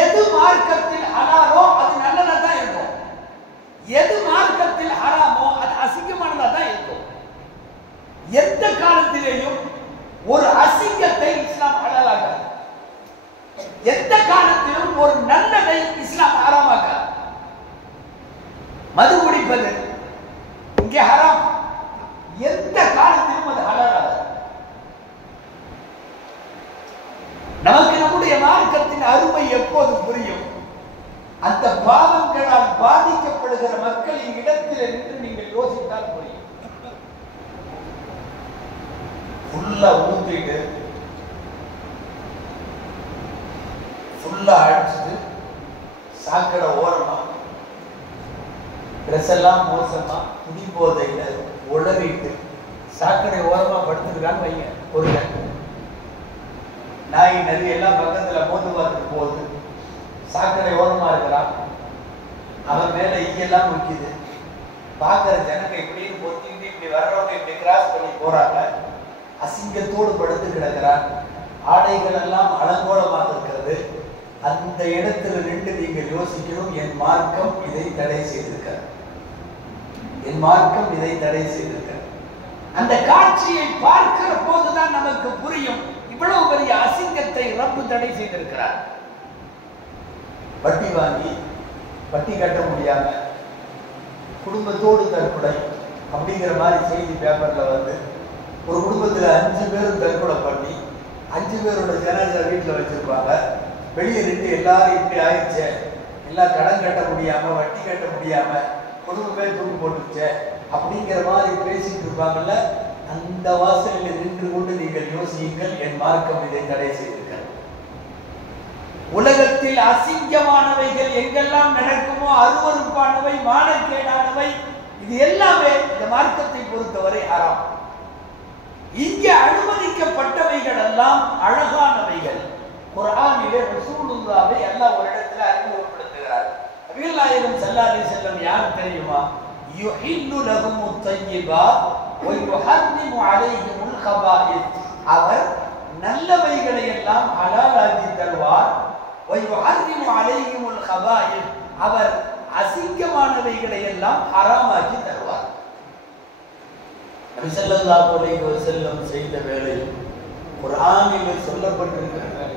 எது மார்க்கத்தில் ஹலாலோ அது நல்லதா தான் இருக்கும், எது மார்க்கத்தில் ஹராமோ அது அசிங்கமானதா தான் இருக்கும். எந்த காலத்திலேயும் ஒரு அசிங்கத்தை இஸ்லாம் ஹலாலாக்காது, எந்த காலத்திலும் ஒரு நல்லதை இஸ்லாம் ஹராமாக்காது. மது குடிப்பது இங்கே ஹராம், எந்த காலத்திலும் அது ஹலாலாகாது. நமக்கு நம்முடைய மார்க்கத்தின் அருமை எப்போது புரியும்? அந்த பாவங்களால் பாதிக்கப்படுகிற மக்களின் இடத்தில் என்று நீங்கள் யோசித்தால் புரியும். ஃபுல்லா ஊத்திட்டு ஃபுல்லா அடிச்சுட்டு சாக்கடை ஓரமா ட்ரெஸ் எல்லாம் மோசமா குடி போதையில உளறிட்டு சாக்கடை ஓரமா படுத்துருக்கான்னு வைங்க. ஒரு நாய் நதி எல்லாம் பக்கத்துல மோந்து பார்த்துட்டு போகுது, சாக்கடை ஓரமா இருக்கிறான், அவன் மேல ஈயெல்லாம் முக்கியது, பார்க்கிற ஜனங்க இப்படின்னு பொத்திட்டு இப்படி வர்றவங்க இப்படி கிராஸ் பண்ணி போறாங்க, அசிங்கத்தோடு படுத்து கிடக்கிறான், ஆடைகள் எல்லாம் அலங்கோலமாக இருக்கிறது. அந்த இடத்துல நின்று நீங்கள் யோசிக்கணும், என் மார்க்கம் இதை தடை செய்திருக்கிறார், என் மார்க்கம் இதை தடை செய்திருக்கிறார். அந்த காட்சியை பார்க்கிற போதுதான் நமக்கு புரியும், இவ்வளவு பெரிய அசிங்கத்தை ரப்பு தடை செய்திருக்கிறார். வட்டி வாங்கி வட்டி கட்ட முடியாம குடும்பத்தோடு தற்கொலை அப்படிங்கிற மாதிரி செய்தி பேப்பர்ல வந்து ஒரு குடும்பத்துல 5 பேரும் தற்கொலை பண்ணி 5 பேரோட ஜனாசா வீட்டுல வச்சிருப்பாங்க. வெளியே நின்று எல்லாரும் இப்படி ஆயிடுச்சு, எல்லாம் கடன் கட்ட முடியாம வட்டி கட்ட முடியாம குடும்பமே தூக்கு போட்டுச்சு அப்படிங்கிற மாதிரி பேசிட்டு இருப்பாங்கல்ல. அந்த வாசலில் நின்று கொண்டு நீங்கள் யோசியுங்கள், என் மார்க்கம் இதை தடை செய்திருக்கிறது. உலகத்தில் அசிங்கமானவைகள் எங்கெல்லாம் நடக்குமோ, அருவருப்பானவை, மானக்கேடானவை, இது எல்லாமே இந்த மார்க்கத்தை பொறுத்தவரை ஹராம். இங்கே அனுமதிக்கப்பட்டவைகள் எல்லாம் அழகானவைகள். குர்ஆனிலே ரசூலுல்லாஹ்வை அல்லாஹ் ஒரு இடத்துல அறிமுகப்படுத்துகிறார். நபிகள் நாயகம் ஸல்லல்லாஹு அலைஹி வஸல்லம் யார் தெரியுமா? யுஹில்லு லஹுமுத் தய்யிபாத் வ யுஹர்ரிமு அலைஹிமுல் கபாயித். அவர் நல்லவைகளை எல்லாம் ஹலாலாக்கி தருவார். வ யுஹர்ரிமு அலைஹிமுல் கபாயித், அவர் அசிங்கமானவைகளை எல்லாம் ஹராமாக்கி தருவார். நபி ஸல்லல்லாஹு அலைஹி வஸல்லம் செய்த வேலை குர்ஆனில் சொல்லப்பட்டிருக்கிற வேலை.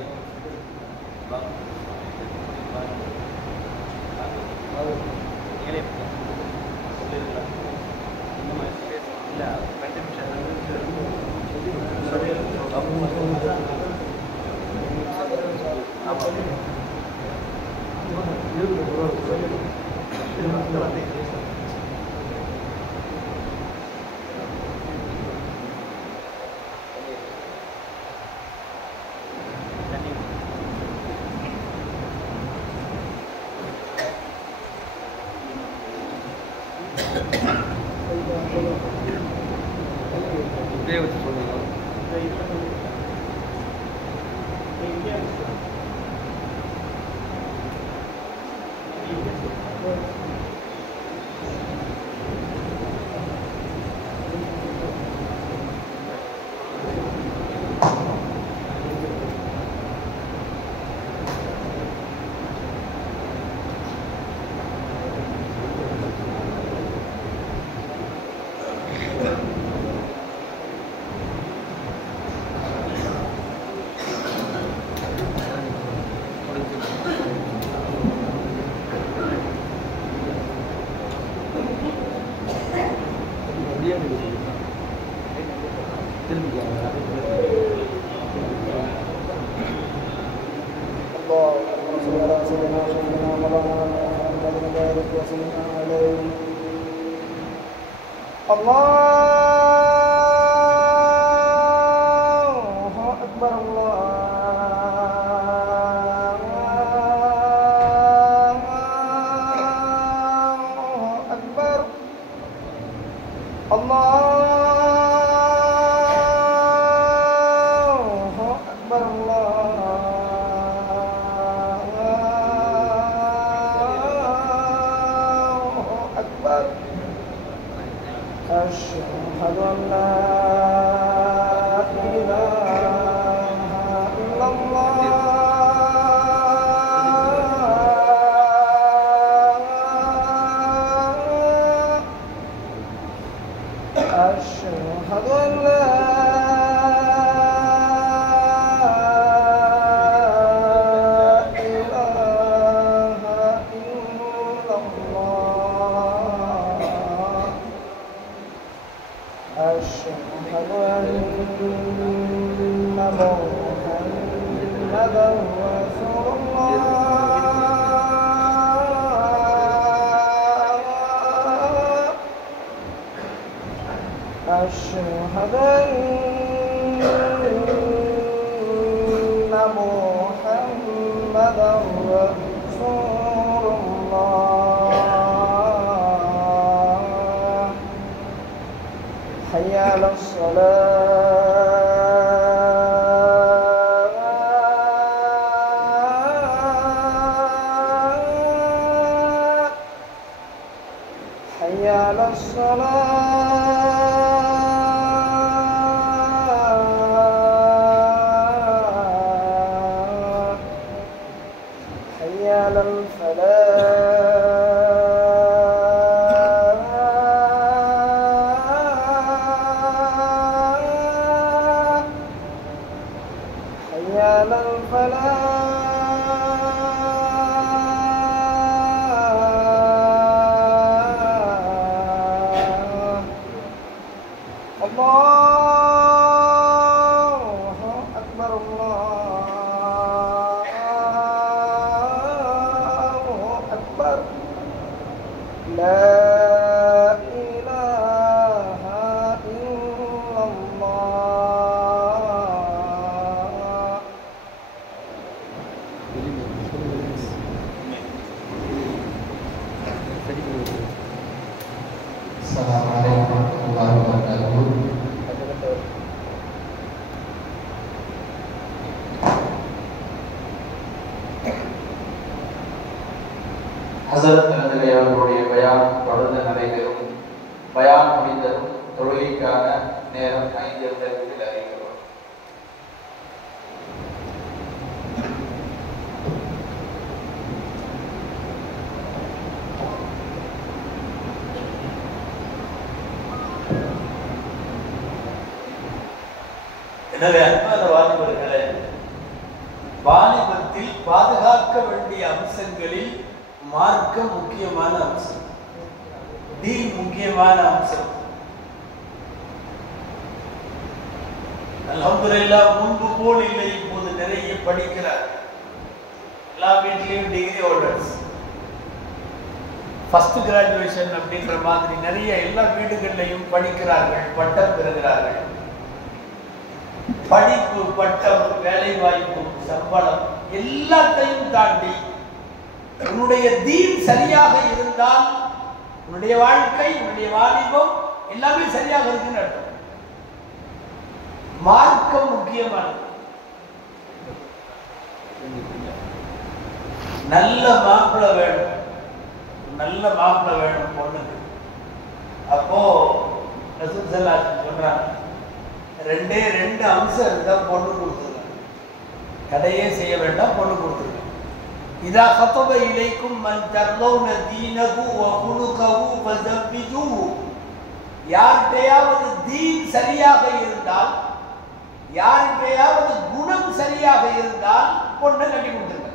أشهد أن لا إله إلا الله محمدا رسول الله أشهد أن محمدا رسول الله حي على الصلاة حي على الصلاة حي على الفلاح حي على الفلاح الله أكبر الله أكبر لا إله إلا الله Assalamualaikum warahmatullahi wabarakatuh. ஹஸரத் நபிகள் அவர்களுடைய பயான் தொடர்ந்து நடைபெறும். பயான் முடிந்ததும் தொழுகைக்கான நேரம் 5:30 அறிவிக்கப்படும். எனவே அன்பான வாலிபர்களே, வாலிபத்தில் பாதுகாக்க வேண்டிய அம்சங்களில் மார்க்கம் முக்கியமான அம்சம், தீன் முக்கியமான அம்சம். அல்ஹம்துலில்லாஹ், முன்பு போல் இல்லை, இப்போது நிறைய படிக்கிறார். எல்லா வீட்லையும் டிகிரி ஹோல்டர்ஸ், ஃபர்ஸ்ட் கிராஜுவேஷன் அப்படின்ற மாதிரி நிறைய எல்லா வீடுகள்லையும் படிக்கிறார்கள், பட்டம் பெறுகிறார்கள். படிப்பு, பட்டம், வேலை வாய்ப்பு, சம்பளம் எல்லாத்தையும் தாண்டி உன்னுடைய தீன் சரியாக இருந்தால் உன்னுடைய வாழ்க்கை, உன்னுடைய வாலிபம் எல்லாமே சரியாக இருக்குன்னு அர்த்தம். மார்க்கம் முக்கியமானது. நல்ல மாப்பிள்ளை வேணும், நல்ல மாப்பிள்ளை வேணும் பொண்ணுக்கு. அப்போ ரசூல் ஸல்லல்லாஹு அலைஹி வஸல்லம் சொல்றாங்க, ரெண்டே ரெண்டு அம்சம் இருந்தா பொண்ணு கொடுத்துருங்க, கடையே செய்ய வேண்டாம், பொண்ணு கொடுத்துருங்க. இதா கதப இலைக்கும் மன் தர்லௌன தீனஹு வ குலுகஹு ஃபஸவ்விஜூஹு. யார்கிட்டையாவது தீன் சரியாக இருந்தால், யார்கிட்டையாவது குணம் சரியாக இருந்தால் பொண்ணை கட்டி கொடுத்துருங்க.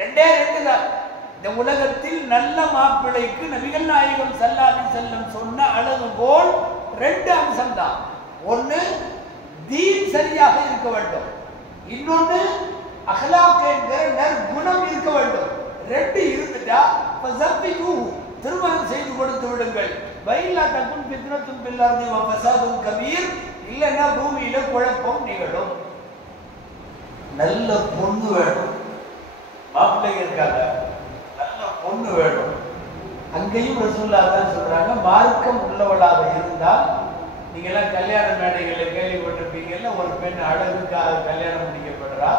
ரெண்டே ரெண்டு தான். இந்த உலகத்தில் நல்ல மாப்பிள்ளைக்கு நபிகள் நாயகம் ஸல்லல்லாஹு அலைஹி வஸல்லம் சொன்ன அளவுகோல் ரெண்டு அம்சம் தான். ஒன்று தீன் சரியாக இருக்க வேண்டும், இன்னொன்று அஹ்லாக் என்கிற நற்குணம் இருக்க வேண்டும். ரெண்டு இருந்துட்டா திருமணம் செய்து கொடுத்து விடுங்கள். வயில்லா தகுன் ஃபித்னத்துன் ஃபில் அர்தி வ ஃபஸாதுன் கபீர். இல்லைன்னா பூமியில குழப்பம் நிகழும். நல்ல பொண்ணு வேணும், மாப்பிள்ளைங்க இருக்காங்க, நல்ல பொண்ணு வேணும். அங்கேயும் ரசூலுல்லாஹ் தான் சொல்றாங்க, மார்க்கம் உள்ளவளாக இருந்தால், நீங்க எல்லாம் கல்யாண மேடைகளை கேள்விப்பட்டிருப்பீங்கல்ல, ஒரு பெண் அழகுக்காக கல்யாணம் முடிக்கப்படுறா,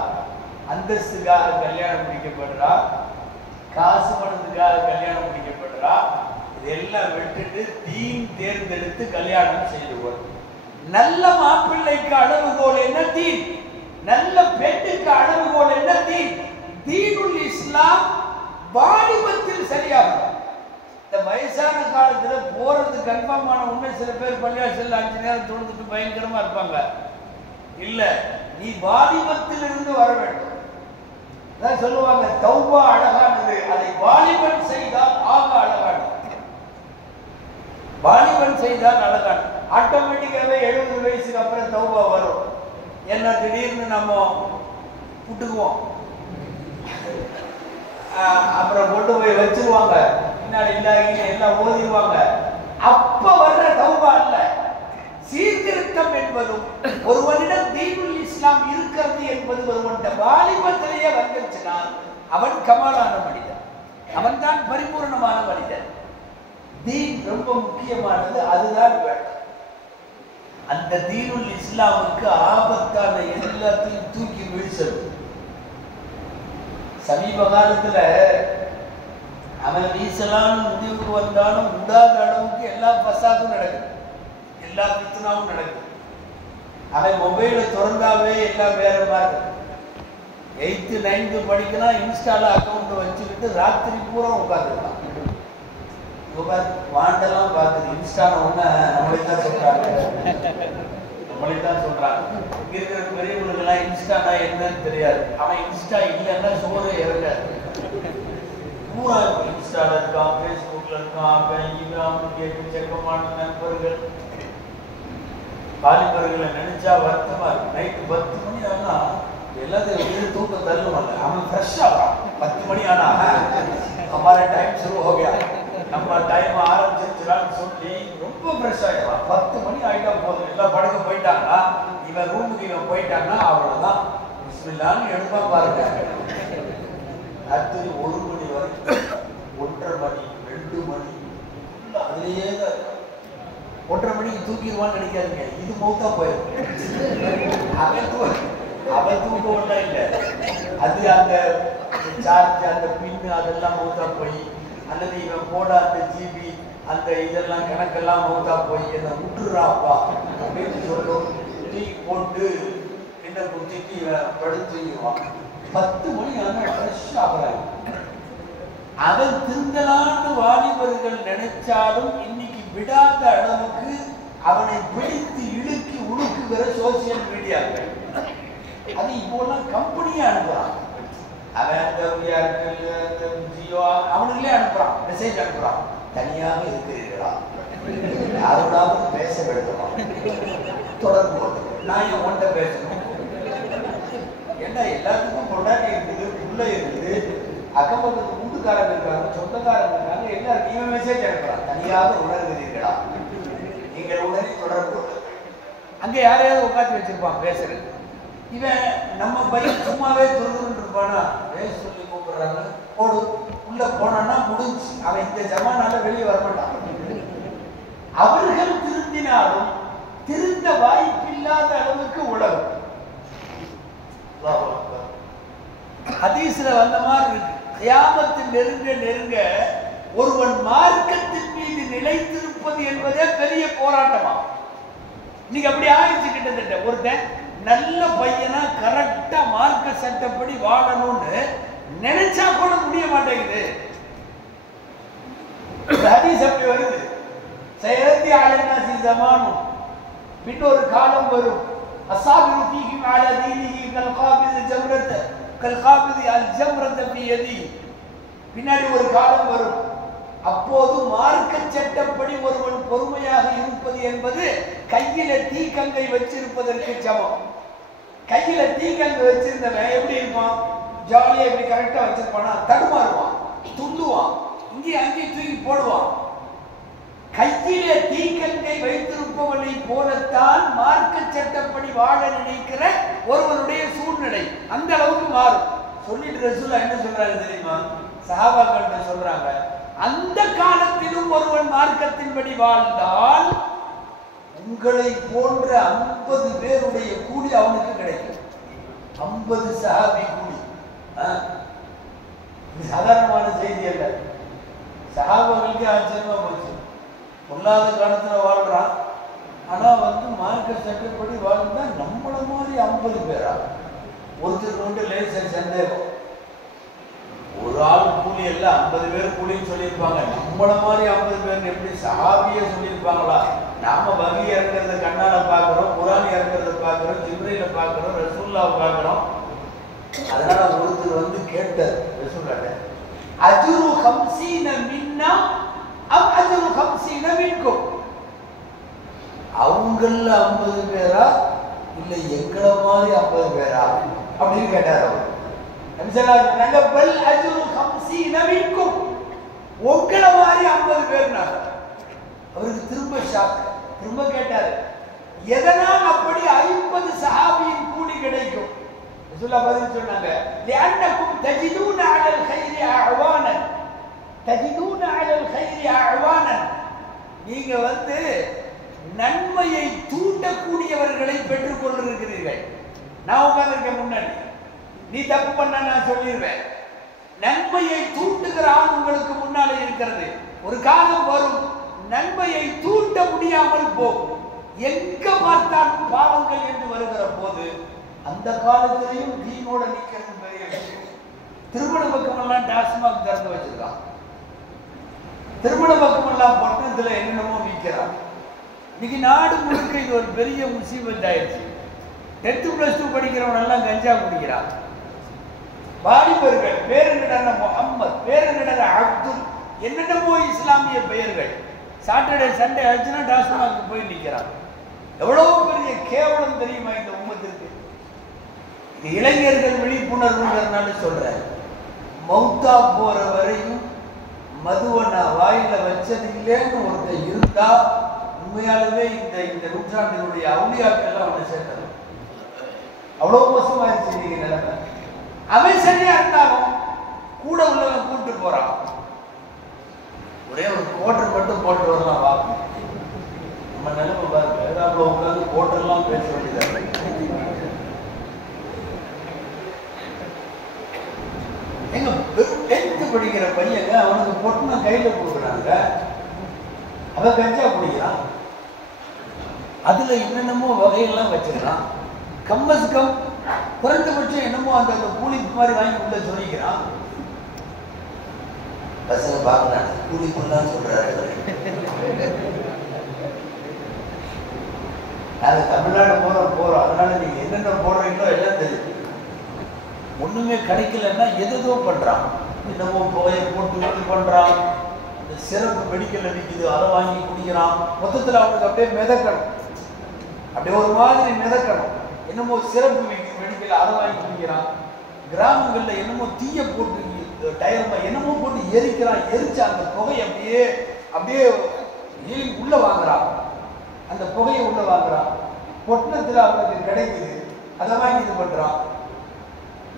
அந்தஸ்துக்காக கல்யாணம் முடிக்கப்படுறா, காசு பணத்துக்காக கல்யாணம் முடிக்கப்படுறா. இதெல்லாம் விட்டுட்டு தீன் தேர்ந்தெடுத்து கல்யாணம் செய்து கொள்ளும். நல்ல மாப்பிள்ளைக்கு அளவுகோல் என்ன? தீன். நல்ல பெண்ணுக்கு அளவுகோல் என்ன? தீன். தீனுல் இஸ்லாம் வாலிபத்தில் சரியாகும். இந்த வயசான காலத்துல போறது கன்ஃபார்ம் ஆன உண்மை. சில பேர் பள்ளிவாசல்ல 5 நேரம் தொழுதுட்டு பயங்கரமா இருப்பாங்க. இல்ல, நீ வாலிபத்திலிருந்து வர வேண்டும். அதான் சொல்லுவாங்க, தௌபா அழகானது, அதை வாலிபன் செய்தால் ஆக அழகானது. வாலிபன் செய்தால் அழகானது. ஆட்டோமேட்டிக்காவே 70 வயசுக்கு அப்புறம் தௌபா வரும். என்ன திடீர்னு நம்ம விட்டுக்குவோம். அப்புறம் கொண்டு போய் வச்சிருவாங்க, பின்னாடி இல்லாதீங்க எல்லாம் ஓதிடுவாங்க. அப்ப வர்ற தௌபா இல்ல, சீர்திருத்தம் என்பதும் ஒருவனிடம் தீனுல் இஸ்லாம் இருக்கிறது என்பது ஒருவன் வாலிபத்திலேயே வந்துருச்சுனால் அவன் கமாலான மனிதன், அவன் தான் பரிபூர்ணமான மனிதன். தீன் ரொம்ப முக்கியமானது, அதுதான் வேண்டும். அந்த தீனுல் இஸ்லாமுக்கு ஆபத்தான எல்லாத்தையும் தூக்கி வீழ்ச்சது. சமீப காலத்துல அவன் வீசலான்னு முடிவுக்கு வந்தாலும் விடாத அளவுக்கு எல்லா பசாதும் நடக்குது, எல்லா பித்தனாவும் நடக்குது. அவன் மொபைலை திறந்தாவே எல்லாம் வேற மாதிரி. 8th 9th படிக்கலாம், இன்ஸ்டால அக்கௌண்ட் வச்சுக்கிட்டு ராத்திரி பூரா உட்காந்துக்கலாம். வாண்டெல்லாம் பார்க்குது. இன்ஸ்டான ஒண்ணு நம்மளே தான் சொல்றாங்க, இங்க இருக்கிற பெரியவங்களுக்கெல்லாம் இன்ஸ்டானா என்னன்னு தெரியாது. அவன் இன்ஸ்டா இல்லைன்னா சோறு இறங்காது. பூரா இன்ஸ்டால இருக்கான், பேஸ்புக்ல இருக்கான், அவனுக்கு எக்கச்சக்கமான நண்பர்கள். வாலிபர்களை நினைச்சா வருத்தமா இருக்கு. நைட்டு 10 மணி ஆனா எல்லாத்தையும் தூக்கம் தள்ளுவாங்க. அவன் ஃப்ரெஷ் ஆகிறான். 10 மணி ஆனா हमारा टाइम शुरू हो गया, நம்ம டைம் ஆரம்பிச்சிருச்சுன்னு சொல்லி ரொம்ப ஃப்ரெஷ் ஆயிடுவான். 10 மணி ஆயிட்டா போதும், எல்லாம் படுக்க போயிட்டாங்கன்னா, இவன் ரூமுக்கு இவன் போயிட்டாங்கன்னா அவ்வளவுதான். பிஸ்மில்லான்னு எடுப்பான் பாருங்க. ராத்திரி 1 மணி வரைக்கும், 1:30 மணி 2 மணி அதுலயே தான் இருக்கும். 1:30 மணிக்கு தூக்கிடுவான்னு நினைக்காதீங்க, இது மௌத்தா போயிருக்கு. அவன் தூக்கம் இல்லை, அது அந்த சார்ஜ், அந்த பின்னு அதெல்லாம் மௌத்தா போய், அல்லது இவன் போட அந்த ஜிபி அந்த இதெல்லாம் கணக்கெல்லாம் மௌத்தா போய் என்ன விட்டுறாப்பா அப்படின்னு சொல்லும். டீ போட்டு என்ன குத்திட்டு இவன் படுத்துவான். 10 மணி ஆனால் ஃப்ரெஷ் ஆகிறாங்க. அவன் திருந்தலான்னு வாலிபர்கள் நினைச்சாலும் இன்னைக்கு விடாத அளவுக்கு அவனை பிடித்து இழுக்கி உழுக்குகிற சோசியல் மீடியாக்கள். அது இப்போலாம் கம்பெனியே அனுப்புறான். அவன் அந்த ஜியோ அவனுங்களே அனுப்புறான், மெசேஜ் அனுப்புறான். தனியாக இருக்கிறீர்களா, யாரோடாவது பேச விடுறோம், தொடர்பு கொண்டு நான் என் ஒன்றை பேசணும். ஏன்னா எல்லாத்துக்கும் கொண்டாடி இருக்குது, உள்ள இருக்குது, அக்கம் பக்கத்து வீட்டுக்காரங்க இருக்காங்க, சொந்தக்காரங்க இருக்காங்க, எல்லாருக்கும் இவன் மெசேஜ் அனுப்புறான். தனியாக உணர்கிறீர்களா, நீங்கள் உடனே தொடர்பு கொண்டு. அங்கே யாரையாவது உட்காந்து வச்சிருப்பான் பேசுறது. இவன் நம்ம பையன் சும்மாவே துருதுன்னு இருப்பானா, பேச சொல்லி கூப்பிடுறாங்க, போடு உள்ள போனான்னா முடிஞ்சு. அவன் இந்த ஜமானால வெளியே வரமாட்டான். அவர்கள் திருந்தினாலும் திருந்த வாய்ப்பில்லாத அளவுக்கு உலகம். ஹதீஸ்ல வந்த மாதிரி இருக்கு. கியாமத்து நெருங்க நெருங்க ஒருவன் மார்க்கத்தின் மீது நிலைத்திருப்பது என்பதே பெரிய போராட்டமா. இன்னைக்கு அப்படி ஆயிடுச்சு. கிட்டத்தட்ட ஒருத்தன் நல்ல பையனா கரெக்டா மார்க்க சட்டப்படி வாழணும்னு நினைச்சா கூட முடிய மாட்டேங்குது. ஹதீஸ் அப்படி வருது. சயதி அலைனாசி ஜமானும், பின்னொரு காலம் வரும். அஸாபிரு ஃபீஹி அலா தீனிஹி கல்காபிதி ஜம்ரத கல்காபிதி அல் ஜம்ரத ஃபீ யதி. பின்னாடி ஒரு காலம் வரும். அப்போது மார்க்க சட்டப்படி ஒருவன் பொறுமையாக இருப்பது என்பது கையில தீக்கங்கை வச்சிருப்பதற்கு சமம். கையில தீக்கங்கை வச்சிருந்தவன் எப்படி இருப்பான்? ஜாலியா இப்படி கரெக்டா வச்சிருப்பானா? தடுமாறுவான், துள்ளுவான், இங்கே அங்கே தூக்கி போடுவான். கையில தீக்கங்கை வைத்திருப்பவனை போலத்தான் மார்க்க சட்டப்படி வாழ நினைக்கிற ஒருவனுடைய சூழ்நிலை அந்த அளவுக்கு மாறும். சொல்லிட்டு ரசூலுல்லாஹ் என்ன சொல்றாங்க தெரியுமா? சஹாபாக்கள் சொல்றாங்க, அந்த காலத்திலும் ஒருவன் மார்க்கத்தின்படி வாழ்ந்தால் உங்களை போன்ற 50 பேருடைய கூலி அவனுக்கு கிடைக்கும். 50 சஹாபி கூலி. சாதாரணமான செய்தி அல்ல. சஹாபாக்களுக்கு ஆச்சரியமா போச்சு. பொல்லாத காலத்துல வாழ்றான், ஆனா மார்க்க சட்டப்படி வாழ்ந்தா நம்மள மாதிரி 50 பேரா? ஒருத்தர் கொண்டு லேச சந்தேகம். ஒரு ஆள் கூலி எல்லாம் 50 பேர் கூலின்னு சொல்லியிருப்பாங்க. நம்மள மாதிரி 50 பேர் எப்படி சஹாபிய சொல்லியிருப்பாங்களா? நாம வகி இறங்குறத கண்ணால பாக்குறோம், குர்ஆன் இறங்குறத பாக்குறோம், ஜிப்ரீல பாக்குறோம், ரசூலுல்லாஹ் பாக்குறோம். அதனால ஒருத்தர் கேட்டார் ரசூலுல்லாஹ், அஜ்ரு 50 மின்னா அவ் அஜ்ரு 50 மின்கும். அவங்கள 50 பேரா இல்ல எங்கள மாதிரி 50 பேரா? அப்படின்னு கேட்டார் அவர். நபி ஸல்லல்லாஹு அலைஹி வஸல்லம் பல் அஜ்ரு 50 மின்கும், உங்களை மாதிரி 50 பேர்னாங்க. அவருக்கு திரும்ப ஷாக். திரும்ப கேட்டாரு, எதனால் அப்படி 50 சஹாபியின் கூலி கிடைக்கும்? ரசூலுல்லாஹ் பதில் சொன்னாங்க, லிஅன்னகும் தஜிதூன அலல் கைரி அஅவானன், தஜிதூன அலல் கைரி அஅவானன், நீங்க நன்மையை தூண்டக்கூடியவர்களை பெற்றுக் கொண்டிருக்கிறீர்கள். நான் உட்கார்ந்திருக்கேன் முன்னாடி, நீ தப்பு பண்ண நான் சொல்லிடுவேன். நன்மையை தூண்டுகிற ஆள் உங்களுக்கு முன்னாலே இருக்கிறது. ஒரு காலம் வரும், நன்மையை தூண்ட முடியாமல் போகும். எங்க பார்த்தாலும் பாவங்கள் என்று வருகிற போது அந்த காலத்திலையும் தீனோட நிக்கிறது பெரிய விஷயம். திருமண பக்கமெல்லாம் டாஸ்மாக் திறந்து வச்சிருக்கான். திருமண பக்கமெல்லாம் பட்டணத்துல என்னென்னமோ விற்கிறான். இன்னைக்கு நாடு முழுக்க இது ஒரு பெரிய முசீபத் ஆயிடுச்சு. 10th + 2 படிக்கிறவன் எல்லாம் கஞ்சா குடிக்கிறான். வாலிபர்கள் பேர் என்னடா முஹம்மத், பேர் என்னடா அப்துல், என்னென்னமோ இஸ்லாமிய பெயர்கள். சாட்டர்டே சண்டே ஆச்சுன்னா டாஸ்மாக்கு போய் நிற்கிறான். எவ்வளவு பெரிய கேவலம் தெரியுமா இந்த உம்மத்திற்கு. இது இளைஞர்கள் விழிப்புணர்வுங்கிறதுனால சொல்றேன். மௌத்தா போற வரையும் மதுவை நான் வாயில வச்சது இல்லைன்னு ஒருத்தர் இருந்தா உண்மையாலுமே இந்த நூற்றாண்டினுடைய அவுளியாக்கள் அவனை சேர்க்கணும். அவ்வளவு மோசமாயிருச்சு நீங்க நிலைமை. அவன் சரியா இருந்தாலும் கூட உள்ளவன் கூப்பிட்டு போறான். ஒரே ஒரு கோட்டர் மட்டும் போட்டு வரலாம் வா. நம்ம நிலைமை பாருங்க, ஏதாவது உட்காந்து கோட்டர்லாம் பேச வேண்டியதாக. எங்க 10th படிக்கிற பையங்க அவனுக்கு பொட்டுனா கையில கொடுக்குறாங்க. அவன் கஞ்சா குடிக்கிறான். அதுல என்னென்னமோ வகையெல்லாம் வச்சிருக்கான். கம்மஸ்கம் குறைந்தபட்சம் என்னமோ அந்த கூலிப்பு மாதிரி வாங்கி உள்ள சொல்லிக்கிறான். பசங்க பார்க்கலாம் கூலிப்புலாம் சொல்றாரு. நாங்க தமிழ்நாடு போறோம். அதனால நீங்க என்னென்ன போடுறீங்களோ எல்லாம் தெரியும். ஒண்ணுமே கிடைக்கலன்னா எதோ பண்றான். என்னமோ புகையை போட்டு இது பண்றான். இந்த சிறப்பு மெடிக்கல் அடிக்குது, அதை வாங்கி குடிக்கிறான். மொத்தத்தில் அவனுக்கு அப்படியே மிதக்கணும், அப்படியே ஒரு மாதிரி மிதக்கணும். என்னமோ சிறப்பு மெடிக்கல், அதை வாங்கி குடிக்கிறான். கிராமங்களில் என்னமோ தீய போட்டு டயர்மா என்னமோ போட்டு எரிக்கிறான். எரிச்சு அந்த புகையை அப்படியே உள்ள வாங்குறான். அந்த புகையை உள்ள வாங்குறான். பொட்டணத்தில் அவனுக்கு கிடைக்குது, அதை வாங்கி இது பண்றான்.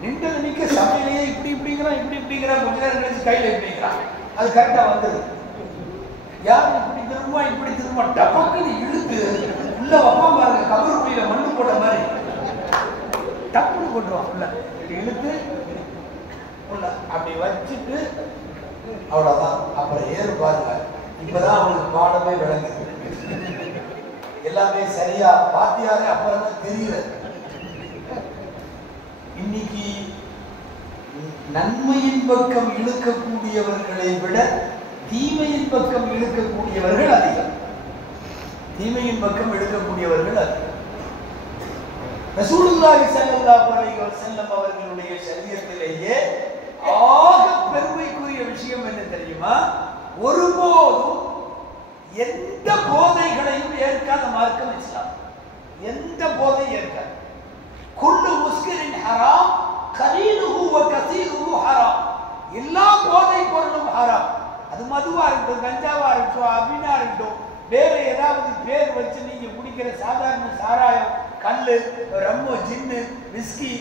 நின்றது நிக்க சமையலையே இப்படிங்கிறான். கொஞ்ச நேரம் கழிச்சு கையில இப்படிங்கிறான். அது கரெக்டா வந்தது. யார் இப்படி திரும்ப டபக்குன்னு இழுத்து உள்ள வைப்பா பாருங்க. கபருக்குள்ள மண்ணு போட்ட மாதிரி டப்புன்னு போட்டுருவான். உள்ள இழுத்து உள்ள அப்படி வச்சுட்டு அவ்வளவுதான். அப்புறம் ஏறு பாருங்க. இப்பதான் அவனுக்கு பாடமே விளங்குது. எல்லாமே சரியா பாத்தியாரே அப்புறம் தான் தெரியுது. இன்னைக்கு நன்மையின் பக்கம் இழுக்கக்கூடியவர்களை விட தீமையின் பக்கம் இழுக்கக்கூடியவர்கள் அதிகம். தீமையின் பக்கம் இழுக்கக்கூடியவர்கள் அதிகம். ரசூலுல்லாஹி ஸல்லல்லாஹு அலைஹி வஸல்லம் அவர்களுடைய ஷரியத்திலேயே ஆக பெருமைக்குரிய விஷயம் என்ன தெரியுமா? ஒருபோதும் எந்த போதைகளையும் ஏற்காத மார்க்கம் இஸ்லாம். எந்த போதை ஏற்காது. குல்லு முஸ்கிரின் ஹராம் கலீலுஹு வ கஸீருஹு ஹராம். எல்லா போதை பொருளும் ஹராம். அது மதுவா இருக்கட்டும், கஞ்சாவா இருக்கட்டும், அபினா இருக்கட்டும், வேற ஏதாவது பேர் வச்சு நீங்க குடிக்கிற சாதாரண சாராயம், கல்லு, ரம்மு, ஜின்னு, விஸ்கி,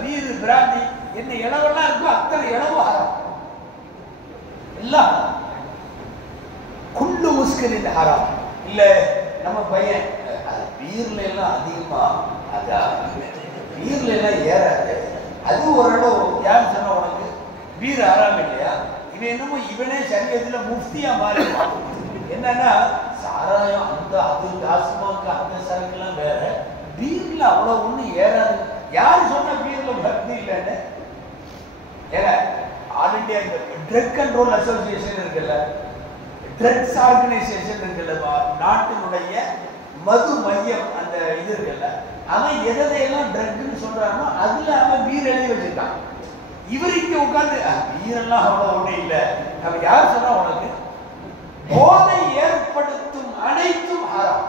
பீரு, பிராந்தி, என்ன இளவெல்லாம் இருக்கோ அத்தனை இளவும் ஹராம். எல்லாம் குல்லு முஸ்கிரின் ஹராம். இல்ல நம்ம பையன் அது பீர்ல எல்லாம் அதிகமா, பீர்ல எல்லாம் ஏறாது. அது ஓரளவு யார் சொன்ன உனக்கு பீர் ஹராம் இல்லையா? இவன் என்னமோ இவனே சரியத்துல முஃப்தியா மாறிடுவான். என்னன்னா சாராயம் அது டாஸ்மாக் அந்த சரக்குலாம் வேற, பீர்ல அவ்வளவு ஒண்ணு ஏறாது. யாரு சொன்ன பீர்ல பக்தி இல்லைன்னு? ஏன்னா all India drug control association இருக்குல்ல, ட்ரக்ஸ் ஆர்கனைசேஷன் இருக்குல்ல, நாட்டினுடைய மது மையம் அந்த இது இருக்குல்ல, அவன் எதையெல்லாம் ட்ரக்னு சொல்றானோ அதுல அவன் பீர் எழுதி வச்சிருக்கான். இவர் இங்க உட்கார்ந்து பீரெல்லாம் அவ்வளவு ஒண்ணு இல்லை. அவன் யார் சொன்னா உனக்கு? போதை ஏற்படுத்தும் அனைத்தும் ஹராம்.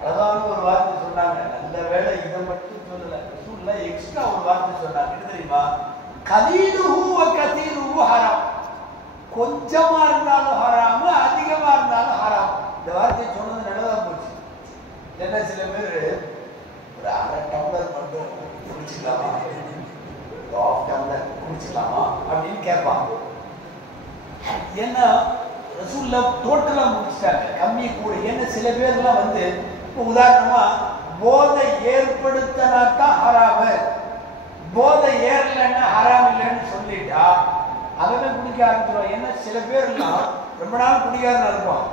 அழகான ஒரு வார்த்தை சொன்னாங்க. நல்ல வேளை இதை மட்டும் சொல்லல. ரசூலுல்லாஹ் எக்ஸ்ட்ரா ஒரு வார்த்தை சொன்னாங்க. என்ன தெரியுமா? கலீலுஹு வ கதீருஹு ஹராம். கொஞ்சமா இருந்தாலும் ஹராம், அதிகமா இருந்தாலும் ஹராம். இந்த வார்த்தையை சொன்னது நல்லதா போச்சு. ஏன்னா சில பேர் ஒரு அரை டம்ளர் மட்டும் குடிச்சுக்கலாமா, ஆஃப் டம்ளர் குடிச்சுக்கலாமா அப்படின்னு கேட்பாங்க. ஏன்னா ரசூல்லா டோட்டலா முடிச்சிட்டாங்க, கம்மி கூட. ஏன்னா சில பேர்லாம் வந்து உதாரணமா போதை ஏற்படுத்தினா தான் ஹராமு, போதை ஏறலைன்னா ஹராம் இல்லைன்னு சொல்லிட்டா அதெல்லாம் குடிக்க ஆரம்பிச்சிடும். ஏன்னா சில பேர்லாம் ரொம்ப நாள் குடிக்காரனா இருப்பான்,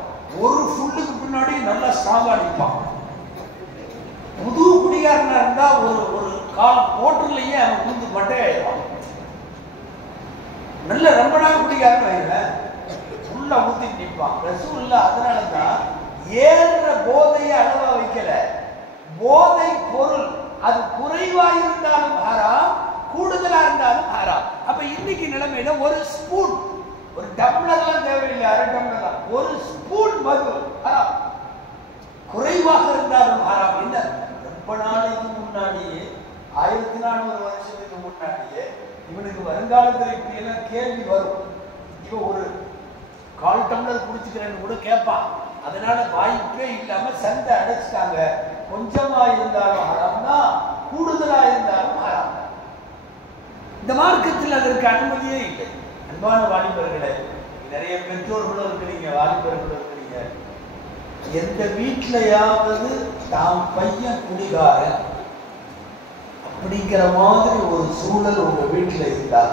ஒரு ஃபுல்லுக்கு பின்னாடி நல்லா ஸ்ட்ராங்கா நிற்பான். புது குடிகாரனா இருந்தா ஒரு கால் மோட்டர்லயே அவன் குடிந்து மட்டே ஆயிடுவான். நல்ல ரொம்ப நாள் குடிகாரன் வைங்க, ஃபுல்லா ஊத்தி நிற்பான். ரசூலுல்லாஹ் அதனாலதான் ஏறுற போதையை அளவா வைக்கல. போதை பொருள் அது குறைவா இருந்தாலும் ஹராம், கூடுதலா இருந்தாலும் ஹராம். அப்ப இன்னைக்கு நிலைமையில ஒரு ஸ்பூன், ஒரு டம்ளர்லாம் தேவையில்லை, அரை டம்ளர் தான், ஒரு ஸ்பூன் மது ஹராம். குறைவாக இருந்தாலும் ஹராம். என்ன ரொம்ப நாளைக்கு முன்னாடியே 1400 வருஷத்துக்கு முன்னாடியே இவனுக்கு வருங்காலத்தில் இப்படி எல்லாம் கேள்வி வரும். இவன் ஒரு கால் டம்ளர் குடிச்சுக்கிறேன்னு கூட கேட்பான். அதனால வாய்ப்பே இல்லாம சண்டை அடைச்சிட்டாங்க. கொஞ்சமா இருந்தாலும் ஹராம் தான், கூடுதலா இருந்தாலும் ஹராம். இந்த மார்க்கத்தில் அதற்கு அனுமதியே இல்லை. அன்பான வாலிபர்களே, நிறைய பெற்றோர்களும் இருக்கிறீங்க, வாலிபர்களும் இருக்கிறீங்க. எந்த வீட்டிலையாவது தாம் பையன் குடிகாரன் அப்படிங்கிற மாதிரி ஒரு சூழல் உங்க வீட்டில் இருந்தா,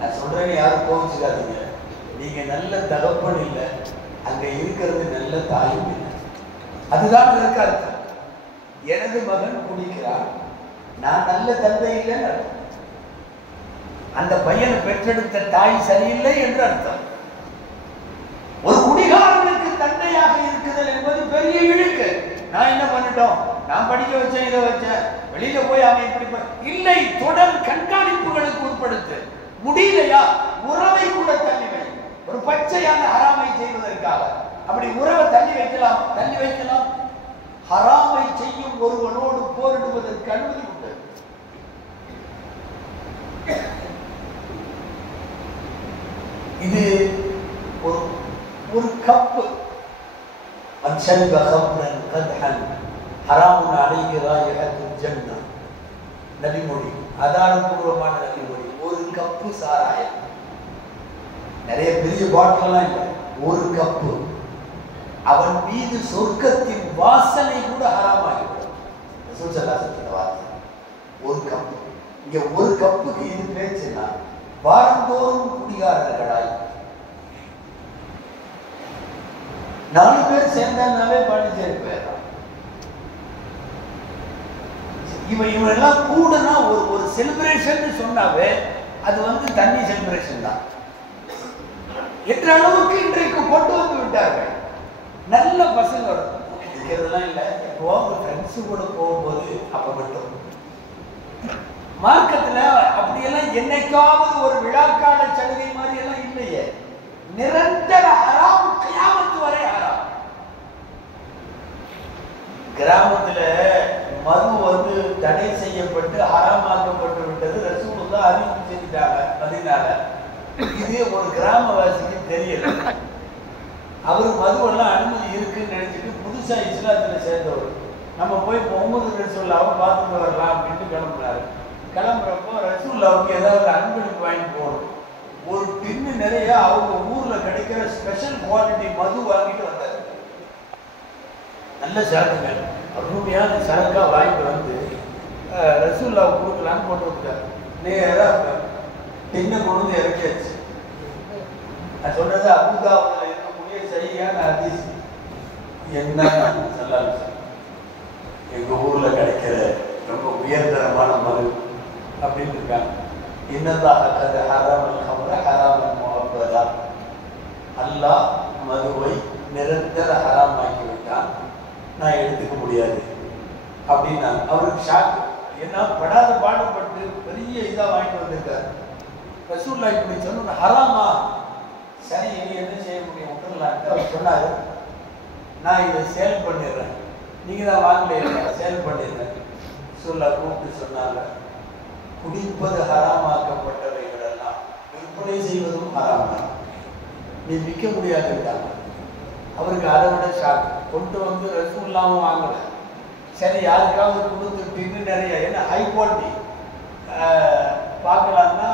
நான் சொல்றேன்னு யாரும் கோவிச்சுக்காதீங்க, நீங்க நல்ல தகப்பன் இல்லை, அங்க இருக்கிறது நல்ல தாயும் இல்லை. அதுதான் அதற்கு அர்த்தம். எனது மகன் குடிக்கிறான், நான் நல்ல தந்தை இல்லைன்னு அர்த்தம். அந்த பையனை பெற்றெடுத்த தாய் சரியில்லை என்று அர்த்தம். ஒரு குடிகாரனுக்கு தந்தையாக இருக்குதல் என்பது பெரிய இழுக்கு. நான் என்ன பண்ணிட்டோம், நான் படிக்க வச்சேன், இதை வச்சேன், வெளியில போய் அவன் இப்படி இல்லை. தொடர் கண்காணிப்புகளுக்கு உட்படுத்து. முடியலையா உறவை கூட தள்ளி வை, ஒரு பச்சையான ஹராமை செய்வதற்காக. அப்படி உறவை தள்ளி வைக்கலாம். ஹராமை செய்யும் ஒருவனோடு போரிடுவதற்கு அனுமதி உண்டு. இது ஒரு கப்பு அன்ஷல்ப கப்ரன் கத்ஹன் ஹராமுன் அலைஹி ராயிஹத்துல் ஜன்னah, நபிமொழி, ஆதாரபூர்வமான நபிமொழி. ஒரு கப்பு சாராயம், நிறைய பெரிய பாட்டிலாம் இல்லை, ஒரு கப்பு, அவன் மீது சொர்க்கத்தின் வாசனை கூட ஹராமாகிவிடும். ரசூல் ஸல்லல்லாஹு அலைஹி வஸல்லம் வார்த்தை ஒரு கப்பு. இங்க ஒரு கப்புக்கு இது பேச்சுன்னா வாரந்தோறும் குடிகாரர்களாய் 4 பேர் சேர்ந்தாலே பாண்டிச்சேரி போயிடலாம். இவெல்லாம் கூடனா ஒரு செலிப்ரேஷன் சொன்னாவே அது வந்து தண்ணி செலிப்ரேஷன் தான் என்ற அளவுக்கு இன்றைக்கு கொண்டு வந்து விட்டார்கள். நல்ல பசங்களோட இருக்கிறதெல்லாம் இல்லை, இப்போ ஃப்ரெண்ட்ஸு கூட போகும்போது அப்ப மட்டும். மார்க்கத்துல அப்படியெல்லாம் என்னைக்காவது ஒரு விழாக்கால சலுகை மாதிரி எல்லாம் இல்லையே. நிரந்தர ஹராம், கியாமத்து வரை ஹராம். கிராமத்துல மது வந்து தடை செய்யப்பட்டு ஹராமாக்கப்பட்டு விட்டது. ரசூலுல்லாஹ் அறிவிப்பு செஞ்சுட்டாங்க. அதனால இது ஒரு கிராமவாசிக்கு தெரியல. அவர் மதுவெல்லாம் அனுமதி இருக்குன்னு நினைச்சிட்டு புதுசா இஸ்லாத்துல சேர்ந்தவர். நம்ம போய் முகமது ரசூலுல்லாஹ்வை பார்த்துட்டு வரலாம் அப்படின்ட்டு கிளம்புறாரு. கிளம்புறப்போ ரசூலுல்லாஹ்வுக்கு ஏதாவது அன்பளிப்பு வாங்கி போகணும். ஒரு டின்னு நிறைய அவங்க ஊர்ல கிடைக்கிற ஸ்பெஷல் குவாலிட்டி மது வாங்கிட்டு வந்தாரு. நல்ல சரக்குங்க, அருமையான சரக்கா வாங்கிட்டு வந்து ரசூலுல்லாஹ்வுக்கு கொடுக்கலான்னு போட்டு விட்டாரு. நேராக டின்னை கொண்டு வந்து இறக்கியாச்சு. நான் சொல்றது அபூதாவுல இருக்கக்கூடிய சரியான ஹதீஸ். என்ன சொல்லலாம், எங்க ஊர்ல கிடைக்கிற ரொம்ப உயர்தரமான மது அப்படின்னு இருக்காங்க. இன்னல்லாஹ் கத் ஹரமல் ஹம்ர ஹராமன் முஅப்பதா, அல்லாஹ் மதுவை நிரந்தர ஹராம் ஆக்கி விட்டான், நான் எடுத்துக்க முடியாது அப்படின்னா அவருக்கு ஷாக். ஏன்னா படாத பாடுபட்டு பெரிய இதா வாங்கிட்டு வந்திருக்காரு. ரசூலுல்லாஹ் இப்படி சொன்ன ஹராமா, சரி இனி என்ன செய்ய முடியும் விட்டுலான்ட்டு அவர் சொன்னாரு, நான் இதை சேல் பண்ணிடுறேன், நீங்க தான் வாங்கல, சேல் பண்ணிடுறேன். ரசூலுல்லாஹ் கூப்பிட்டு சொன்னாங்க, குடிப்பது ஹராமாக்கப்பட்டவைகள் எல்லாம் விற்பனை செய்வதும் ஹராம் தான். நீ விற்க முடியாதுட்டாங்க. அவருக்கு அதை விட ஷாக். கொண்டு வந்து ரசூலுல்லாஹ் வாங்கலை. சரி யாருக்காவது கொடுத்துட்டு நிறைய ஏன்னா ஹை குவாலிட்டி பார்க்கலாம்னா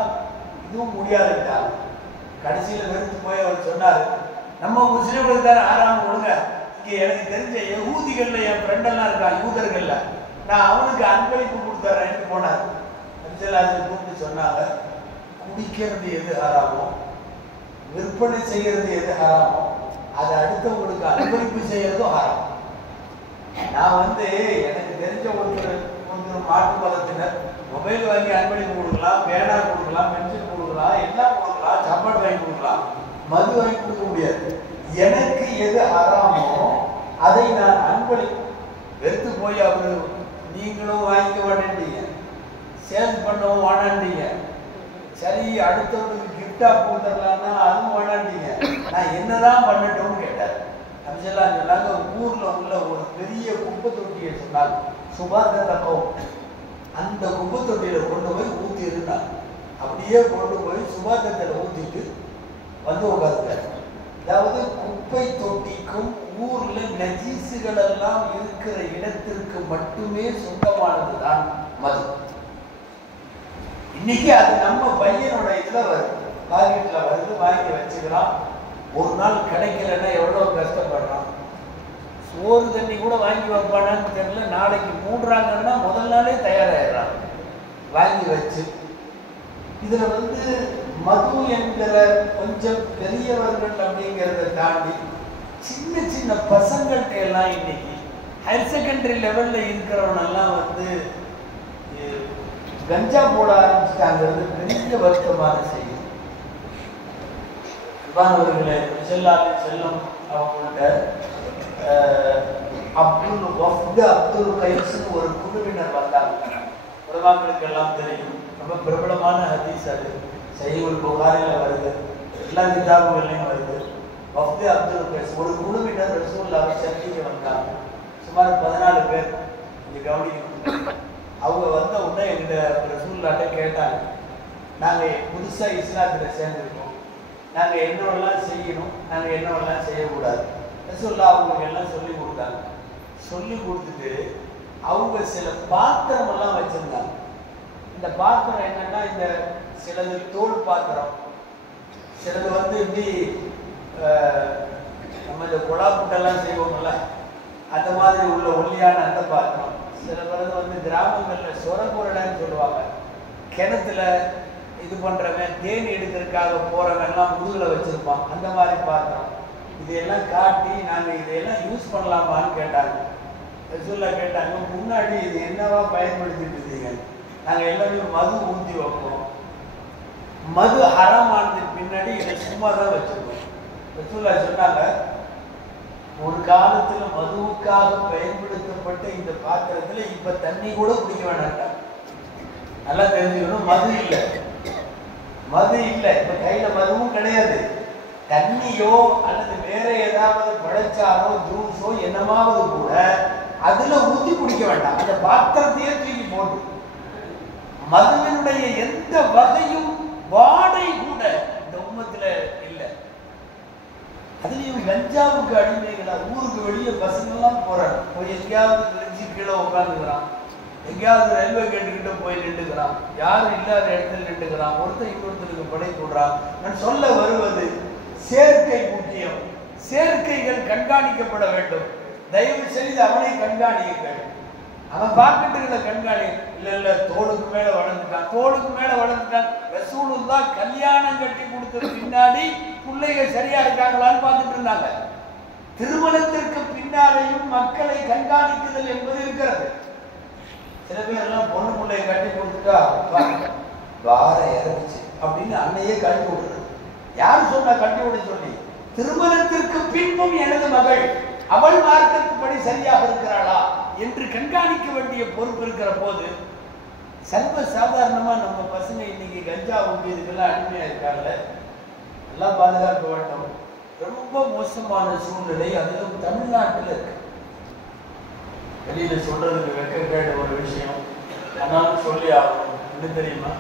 இதுவும் முடியாதுட்டாங்க. கடைசியில் வெறுத்து போய் அவர் சொன்னார், நம்ம முஸ்லீம்களுக்கு தானே ஆறாம கொடுங்க. இங்கே எனக்கு தெரிஞ்ச யகூதிகளில் என் ஃப்ரெண்டெல்லாம் இருக்கான், யூதர்களில், நான் அவனுக்கு அன்பளிப்பு கொடுத்துட்றேன்னு போனார். அதை கூப்பிட்டு சொன்னாங்க, குடிக்கிறது எது ஹராமோ, விற்பனை செய்கிறது எது ஹராமோ, அதை அடுத்தவங்களுக்கு அன்பளிப்பு செய்யறதும் ஹராம். நான் எனக்கு தெரிஞ்ச ஒருத்தர் மாட்டு மதத்தினர் மொபைல் வாங்கி அன்பளிப்பு கொடுக்கலாம், பேனா கொடுக்கலாம், பென்சில் கொடுக்கலாம், எல்லாம் கொடுக்கலாம், சாப்பாடு வாங்கி கொடுக்கலாம், மது வாங்கி கொடுக்க முடியாது. எனக்கு எது ஹராமோ அதை நான் அன்பளிப்பு. வெறுத்து போய் அவரு நீங்களும் வாங்கிக்க வேண்டாண்டீங்க, சேல்ஸ் பண்ணவும் வேணாண்டீங்க, சரி அடுத்தவங்களுக்கு கிஃப்டா கொடுத்துடலான்னா அதுவும் வேணாண்டீங்க, நான் என்னதான் பண்ணட்டும்னு கேட்டார். அப்படிலாம் சொன்னாங்க, ஊர்ல உள்ள ஒரு பெரிய குப்பை தொட்டியை சொன்னாங்க, சுபாதத்தக்கம். அந்த குப்பை தொட்டியில கொண்டு போய் ஊற்றி இருந்தாங்க. அப்படியே கொண்டு போய் சுபாதத்தில் ஊற்றிட்டு உட்காந்துட்டார். அதாவது குப்பை தொட்டிக்கும் ஊர்ல நஜீசுகள் எல்லாம் இருக்கிற இடத்திற்கு மட்டுமே சொந்தமானதுதான் மது. இன்னைக்கு அது நம்ம பையனோட இதுல வருது, பாக்கெட்ல வருது, வாங்கி வச்சுக்கலாம். ஒரு நாள் கிடைக்கலன்னா எவ்வளவு கஷ்டப்படுறான். சோறு தண்ணி கூட வாங்கி வைப்பானான்னு தெரியல. நாளைக்கு மூடுறாங்கன்னா முதல் நாளே தயாராகிடுறான் வாங்கி வச்சு. இதுல மது என்கிற கொஞ்சம் பெரியவர்கள் அப்படிங்கிறத தாண்டி சின்ன சின்ன பசங்கள்கிட்ட எல்லாம் இன்னைக்கு ஹையர் செகண்டரி லெவல்ல இருக்கிறவனெல்லாம் கஞ்சா போட ஆரம்பிச்சிட்டாங்கிறது பெரிய வருத்தமான செய்தி. இவ்வாறவர்களே செல்லம் அவங்கள்ட்ட அப்துல் கைஸ்னு ஒரு குழுவினர் வந்தாங்க. உலமாக்களுக்கு எல்லாம் தெரியும், ரொம்ப பிரபலமான ஹதீஸ். அது சஹீஹுல் புகாரில வருது, எல்லா கிதாபுகள்லையும் வருது. வஃப்து அப்துல் கைஸ் ஒரு குழுவினர் ரசூலுல்லாஹை சந்திக்க வந்தாங்க. சுமார் 14 பேர். இங்க கவனிக்கணும். அவங்க வந்த உடனே எங்கிட்ட ரசூலுல்லாஹ்ட்ட கேட்டாங்க, நாங்கள் புதுசாக இஸ்லாத்தில் சேர்ந்துருக்கோம், நாங்கள் என்னவெல்லாம் செய்யணும், நாங்கள் என்னவெல்லாம் செய்யக்கூடாது. ரசூலுல்லாஹ் அவங்களுக்கு எல்லாம் சொல்லி கொடுத்தாங்க. சொல்லி கொடுத்துட்டு அவங்க சில பாத்திரம் எல்லாம் வச்சிருந்தாங்க. இந்த பாத்திரம் என்னன்னா, இந்த சிலது தோல் பாத்திரம், சிலது இப்படி நம்ம இந்த குழா புட்டெல்லாம் செய்வோம்ல அந்த மாதிரி உள்ள ஒல்லியான அந்த பாத்திரம். சில பிறகு கிராமங்களில் சொரக்குரடான்னு சொல்லுவாங்க, கிணத்துல இது பண்றவன் தேனி எடுக்கிறதுக்காக போறவன் எல்லாம் முதுகுல வச்சிருப்பான், அந்த மாதிரி பாத்திரம். இதையெல்லாம் காட்டி நாங்கள் இதையெல்லாம் யூஸ் பண்ணலாமான்னு கேட்டாங்க. ரசூலுல்லாஹ் கேட்டாங்க, முன்னாடி இது என்னவா பயன்படுத்திட்டு இருந்தீங்க? நாங்கள் எல்லாமே மது ஊற்றி வைப்போம், மது ஹராமானதுக்கு பின்னாடி இதை சும்மா தான் வச்சிருக்கோம். ரசூலுல்லாஹ் சொன்னாங்க, ஒரு காலத்துல மதுவுக்காக பயன்படுத்தப்பட்ட இந்த பாத்திரத்துல இப்ப தண்ணி கூட குடிக்க வேண்டாம். நல்லா தெரிஞ்சுக்கணும், மது இல்லை, மது இல்லை. இப்ப கையில மதுவும் கிடையாது. தண்ணியோ அல்லது வேற ஏதாவது பழச்சாரோ ஜூஸோ என்னமாவது கூட அதுல ஊற்றி குடிக்க வேண்டாம். அந்த பாத்திரத்தையே தூக்கி போட்டு மதுவினுடைய எந்த வகையும் வாடை கூட இந்த உம்மத்துல இல்லை. அதுலயும் கஞ்சாவுக்கு அடிமைகளா ஊருக்கு வெளியே பசங்கள்லாம் போறாங்க. போய் எங்கேயாவது பிரிஞ்சு கீழே உட்காந்துக்கிறான், எங்கேயாவது ரயில்வே கேட்டுக்கிட்ட போய் நின்றுக்கிறான், யாரும் இல்லாத இடத்துல நின்றுக்கிறான், ஒருத்தர் இன்னொருத்தருக்கு படை போடுறான். நான் சொல்ல வருவது, சேர்க்கை முக்கியம். சேர்க்கைகள் கண்காணிக்கப்பட வேண்டும். தயவு செய்து அவனை கண்காணியுங்கள். அவன் பாக்கெட்டுகளை கண்காணி. இல்ல தோளுக்கு மேல வளர்ந்துட்டான், தோளுக்கு மேல வளர்ந்துட்டான். ரசூலுல்லாஹ் கல்யாணம் கட்டி கொடுத்த பின்னாடி பிள்ளைகள் சரியா இருக்காங்களான்னு பார்த்துட்டு இருந்தாங்க. திருமணத்திற்கு பின்னாலேயும் மக்களை கண்காணிக்குதல் என்பது இருக்கிறது. சில பேர் எல்லாம் பொண்ணு பிள்ளைய கட்டி கொடுத்துட்டா வார இறங்குச்சு அப்படின்னு அன்னையே கட்டி விடுறது. யார் சொன்னா கட்டி விட சொல்லி? திருமணத்திற்கு பின்பும் எனது மகள் அவள் மார்க்கத்துப்படி சரியாக இருக்கிறாளா என்று கண்காணிக்க வேண்டிய பொறுப்பு இருக்கிற போது சர்வ சாதாரணமா நம்ம பசங்க இன்னைக்கு கஞ்சா ஊட்டி இதுக்கெல்லாம் அடிமையா இருக்காங்கல்ல, எல்லாம் பாதுகாக்க வேண்டும். ரொம்ப மோசமான சூழ்நிலை அதிலும் தமிழ்நாட்டில் இருக்கு. வெளியில சொல்றதுக்கு வெட்கக்கேடு ஒரு விஷயம், ஆனாலும் சொல்லி ஆகணும். என்ன தெரியுமா?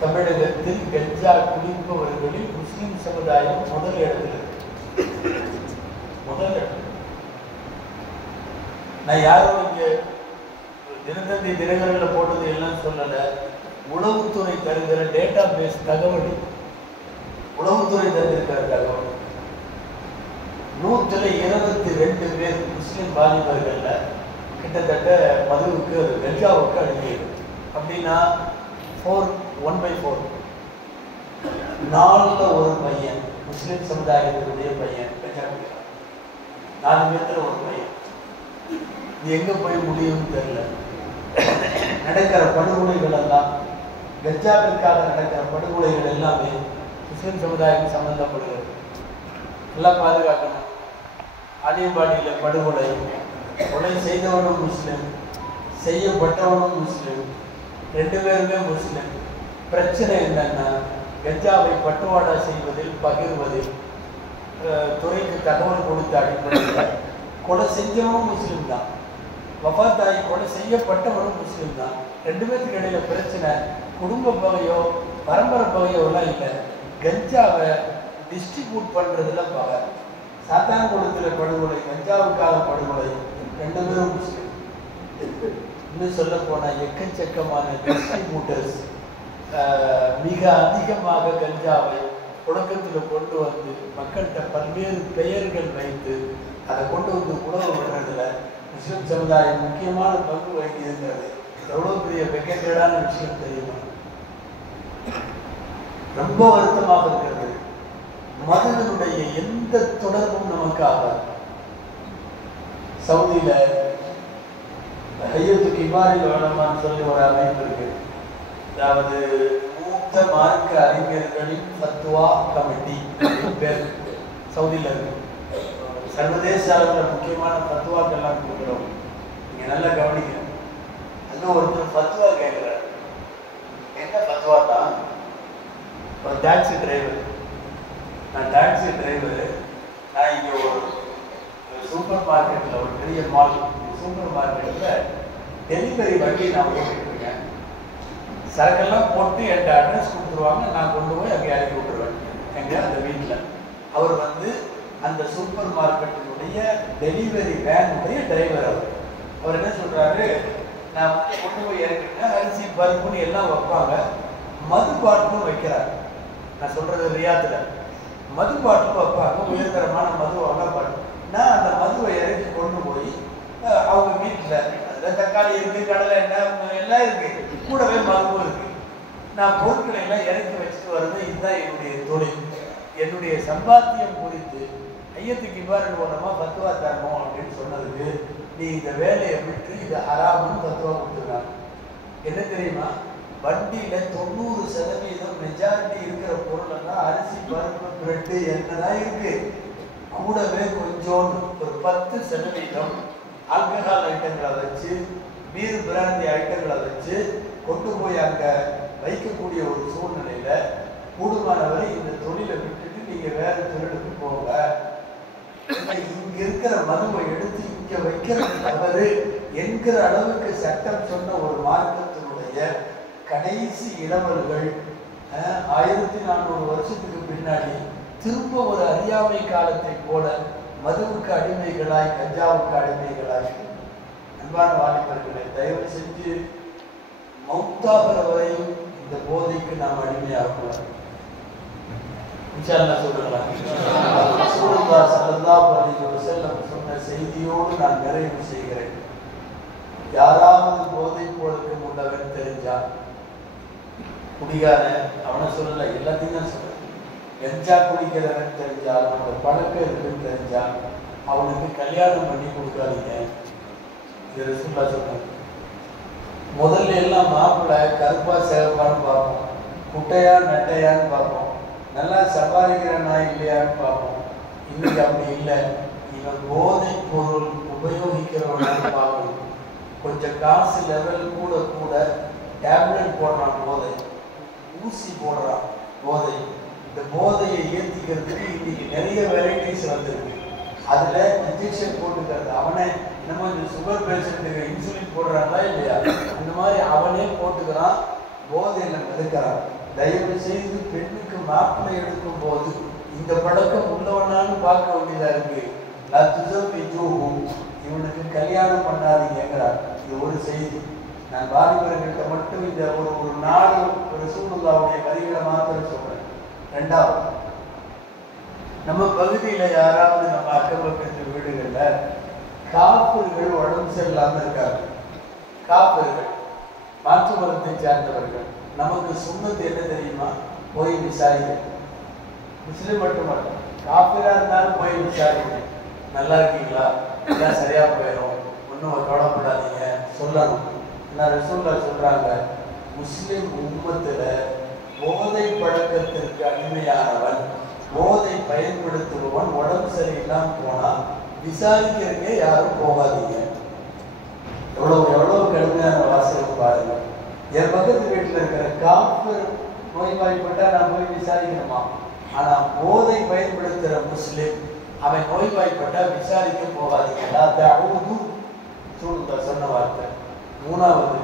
தமிழகத்தில் கஞ்சா குடிப்பவர்களில் முஸ்லிம் சமுதாயம் முதல் இடத்துல இருக்கு. முதல் இடம். நான் யாரும் இங்க தினத்தந்தி தினகரன்ல போட்டது எல்லாம் சொல்லல. உளவுத்துறை தருகிற டேட்டா பேஸ் தகவல், உளவுத்துறை தருகிற தகவல் 122 பேர் முஸ்லிம் வாலிபர்கள்ல கிட்டத்தட்ட மதுவுக்கு அது கஞ்சாவுக்கு அடங்கியது. அப்படின்னா 1/4 4ல் ஒரு பையன் முஸ்லிம் சமுதாயத்தினுடைய பையன் கஞ்சா குடிக்கிறான். 4 பேர்த்துல ஒரு பையன். இது எங்க போய் முடியும்னு தெரியல. நடக்கிற படுகொலைகள் எல்லாம், கஞ்சாவிற்காக நடக்கிற படுகொலைகள் எல்லாமே முஸ்லிம் சமுதாயம் சம்பந்தப்படுகிறது. எல்லாம் பாதுகாக்கணும். ஆலியம்பாடியில் படுகொலை, கொலை செய்தவனும் முஸ்லிம், செய்யப்பட்டவனும் முஸ்லிம், 2 பேருமே முஸ்லிம். பிரச்சனை என்னன்னா, கஞ்சாவை பட்டுவாடா செய்வதில், பகிர்வதில், துறைக்கு தகவல் கொடுத்த அடிப்படையில் கொலை செஞ்சவனும் முஸ்லிம் தான், வஃபாத்தாயி கொலை செய்யப்பட்டவனும் முஸ்லிம் தான். 2 பேருக்கு இடையில பிரச்சனை குடும்ப பகையோ பரம்பரை பகையோ எல்லாம் இல்லை. கஞ்சாவை டிஸ்ட்ரிபியூட் பண்றதுல பகை. சாத்தான்குளத்துல படுகொலை, கஞ்சாவுக்காக படுகொலை, 2 பேரும் முஸ்லிம். இன்னும் சொல்ல போனா எக்கச்சக்கமான டிஸ்ட்ரிபியூட்டர்ஸ் மிக அதிகமாக கஞ்சாவை புழக்கத்தில் கொண்டு வந்து மக்கள்கிட்ட பல்வேறு பெயர்கள் வைத்து அதை கொண்டு வந்து உணவு விடுறதுல முஸ்லிம் சமுதாயம் முக்கியமான பங்கு வகிக்கிறது. எவ்வளவு பெரிய வெக்கேடான விஷயம் தெரியுமா? ரொம்ப வருத்தமாக இருக்கிறது. மதுவினுடைய எந்த தொடர்பும் நமக்கு ஆகாது. சவுதியில ஹையத்து கிபாரில் உலமான்னு சொல்லி ஒரு அமைப்பு இருக்கு. அதாவது மூத்த மார்க்க அறிஞர்களின் ஃபத்வா கமிட்டி பேர் சவுதியில இருக்கு. சர்வதேச அளவில் முக்கியமான ஃபத்வாக்கெல்லாம் கொடுக்குறோம். நீங்க நல்லா கவனிக்கணும். அங்க ஒருத்தர் ஃபத்வா கேட்கிறார். என்ன ஃபத்வா தான்? ஒரு டாக்ஸி டிரைவர், நான் டாக்ஸி டிரைவர், நான் இங்கே ஒரு சூப்பர் மார்க்கெட்டில், ஒரு பெரிய மால் சூப்பர் மார்க்கெட்டில் டெலிவரி வண்டி நான் ஓட்டிட்டு இருக்கேன். சரக்கெல்லாம் போட்டு என்கிட்ட அட்ரஸ் கொடுத்துருவாங்க, நான் கொண்டு போய் அங்கே இறக்கி விட்டுருவேன் எங்கே அந்த வீட்டில். அவர் வந்து அந்த சூப்பர் மார்க்கெட்டினுடைய டெலிவரி வேனுடைய டிரைவர். அவர் என்ன சொல்கிறாரு, நான் கொண்டு போய் இறக்கிட்டேன், அரிசி பருப்புன்னு எல்லாம் வைப்பாங்க, மது பாட்டிலும் வைக்கிறாங்க. நான் சொல்கிறது ரியாத்தில் மது பாட்டிலும் வைப்பாங்க, உயர்தரமான மதுவெல்லாம் பாட்டு. நான் அந்த மதுவை இறக்கி கொண்டு போய் அவங்க வீட்டில் அதில் தக்காளி இருக்குது, கடலை எண்ணெய் எல்லாம் இருக்குது, கூடவே மதுவும் இருக்குது. நான் பொருட்களை எல்லாம் இறக்கி வச்சுட்டு வர்றது. இதுதான் என்னுடைய தொழில். என்னுடைய சம்பாத்தியம் குறித்து ஐயத்துக்கு இவ்வாறு மூலமாக ஃபத்வா தரணும் அப்படின்னு சொன்னதுக்கு, நீ இந்த வேலையை விட்டு இது ஹராமுன்னு ஃபத்வா கொடுத்துருக்காங்க. என்ன தெரியுமா? வண்டியில் 90% மெஜாரிட்டி இருக்கிற பொருளெல்லாம் அரிசி பருப்பு பிரெட்டு என்னதான் இருக்கு. கூடவே கொஞ்சோண்டு ஒரு 10% ஆல்கஹால் ஐட்டங்களை வச்சு, பீர் பிராந்தி ஐட்டங்களை வச்சு கொண்டு போய் அங்கே வைக்கக்கூடிய ஒரு சூழ்நிலையில கூடுமானவரை இந்த தொழிலை விட்டுட்டு நீங்க வேற தொழிலுக்கு போங்க. இங்க இருக்கிற மதுவை எடுத்து இங்க வைக்கிறது தவறு என்கிற அளவுக்கு சட்டம் சொன்ன ஒரு மார்க்கத்தினுடைய கடைசி இளவல்கள் 1400 வருஷத்துக்கு பின்னாடி திரும்ப ஒரு அறியாமை காலத்தை போல மதுவுக்கு அடிமைகளாய், கஞ்சாவுக்கு அடிமைகளாய். அன்பான வாலிபர்களை, தயவு செஞ்சு மௌத்தாகிற வரையும் இந்த போதைக்கு நாம் அடிமையாகக்கூடாது. இன்ஷா அல்லாஹ் ரசூலுல்லாஹ் ஸல்லல்லாஹு அலைஹி வஸல்லம் சொன்ன செய்தியோடு நான் நிறைவு செய்கிறேன். யாராவது போதைப் பொருளுக்கு உள்ளவன் தெரிஞ்சா, குடிகார அவனை சொல்லல, எல்லாத்தையும் தான் சொல்றேன். கஞ்சா குடிக்கிறவன் தெரிஞ்சா, அவனோட பழக்கம் இருக்குன்னு தெரிஞ்சா அவனுக்கு கல்யாணம் பண்ணி கொடுக்காதீங்க. இது ரசூலுல்லாஹ் சொன்னாங்க. முதல்ல எல்லாம் மாப்பிள்ளை கருப்பா சிவப்பான்னு பார்ப்போம், குட்டையா நட்டையான்னு பார்ப்போம், நல்லா சம்பாதிக்கிறனா இல்லையான்னு பார்ப்போம். இன்னைக்கு அப்படி இல்லை. இவன் போதை பொருள் உபயோகிக்கிறவனான்னு பார்க்கணும். கொஞ்சம் காசு லெவல் கூட கூட டேப்லெட் போடுறான் போதை, ஊசி போடுறான் போதை. இந்த போதையை ஏற்றிக்கிறதுக்கு இன்னைக்கு நிறைய வெரைட்டிஸ் வந்துருக்கு. அதில் இன்ஜெக்ஷன் போட்டுக்கிறது. அவனே நம்ம இந்த சுகர் பேஷண்ட்டுக்கு இன்சுலின் போடுறாங்களா இல்லையா, அந்த மாதிரி அவனே போட்டுக்கிறான். போதையில மிதக்கிறான். தயவு செய்து பெண்ணுக்கு மாப்பிள்ளை எடுக்கும் போது இந்த பழக்கம் உள்ளவனான்னு பார்க்க வேண்டியதா இருக்கு. இவனுக்கு கல்யாணம் பண்ணாதீங்கிறார். இது ஒரு செய்தி. நான் வாலிபர்கள்ட்ட மட்டும் இந்த ஒரு நாலு ரசூலுல்லாஹ்வுடைய வரிகளை மாத்திரம் சொல்றேன். ரெண்டாவது, நம்ம பகுதியில யாராவது நம்ம அக்கம் பக்கத்து வீடுகள்ல காப்பர்கள் உடம்பு சரியில்லாம இருக்காங்க. காப்பர்கள் மாற்று மதத்தை சார்ந்தவர்கள். நமக்கு சுண்ணத்து என்ன தெரியுமா? போய் விசாரிக்க. முஸ்லிம் மட்டுமல்ல, காப்பரா இருந்தாலும் போய் விசாரிக்க. நல்லா இருக்கீங்களா? எல்லாம் சரியா போயிடும், ஒன்றும் கவலைப்படாதீங்க சொல்லணும். நான் ரசூலுல்லாஹ் சொல்றாங்க, முஸ்லிம் உம்மத்துல போதை பழக்கத்திற்கு அடிமையானவன், போதை பயன்படுத்துபவன் உடம்பு சரியில்லாம போனா விசாரிக்கிறதுக்கே யாரும் போகாதீங்க. எவ்வளவு கடுமையான வாசகம் பாருங்க. என் பக்கத்து வீட்டில் இருக்கிற காப்பர் நோய்வாய்ப்பட்டா நான் போய் விசாரிக்கணுமா? ஆனா போதை பயன்படுத்துற முஸ்லிம் அவன் நோய்வாய்ப்பட்டா விசாரிக்க போகாதீங்க. சொன்ன வார்த்தை. மூணாவது,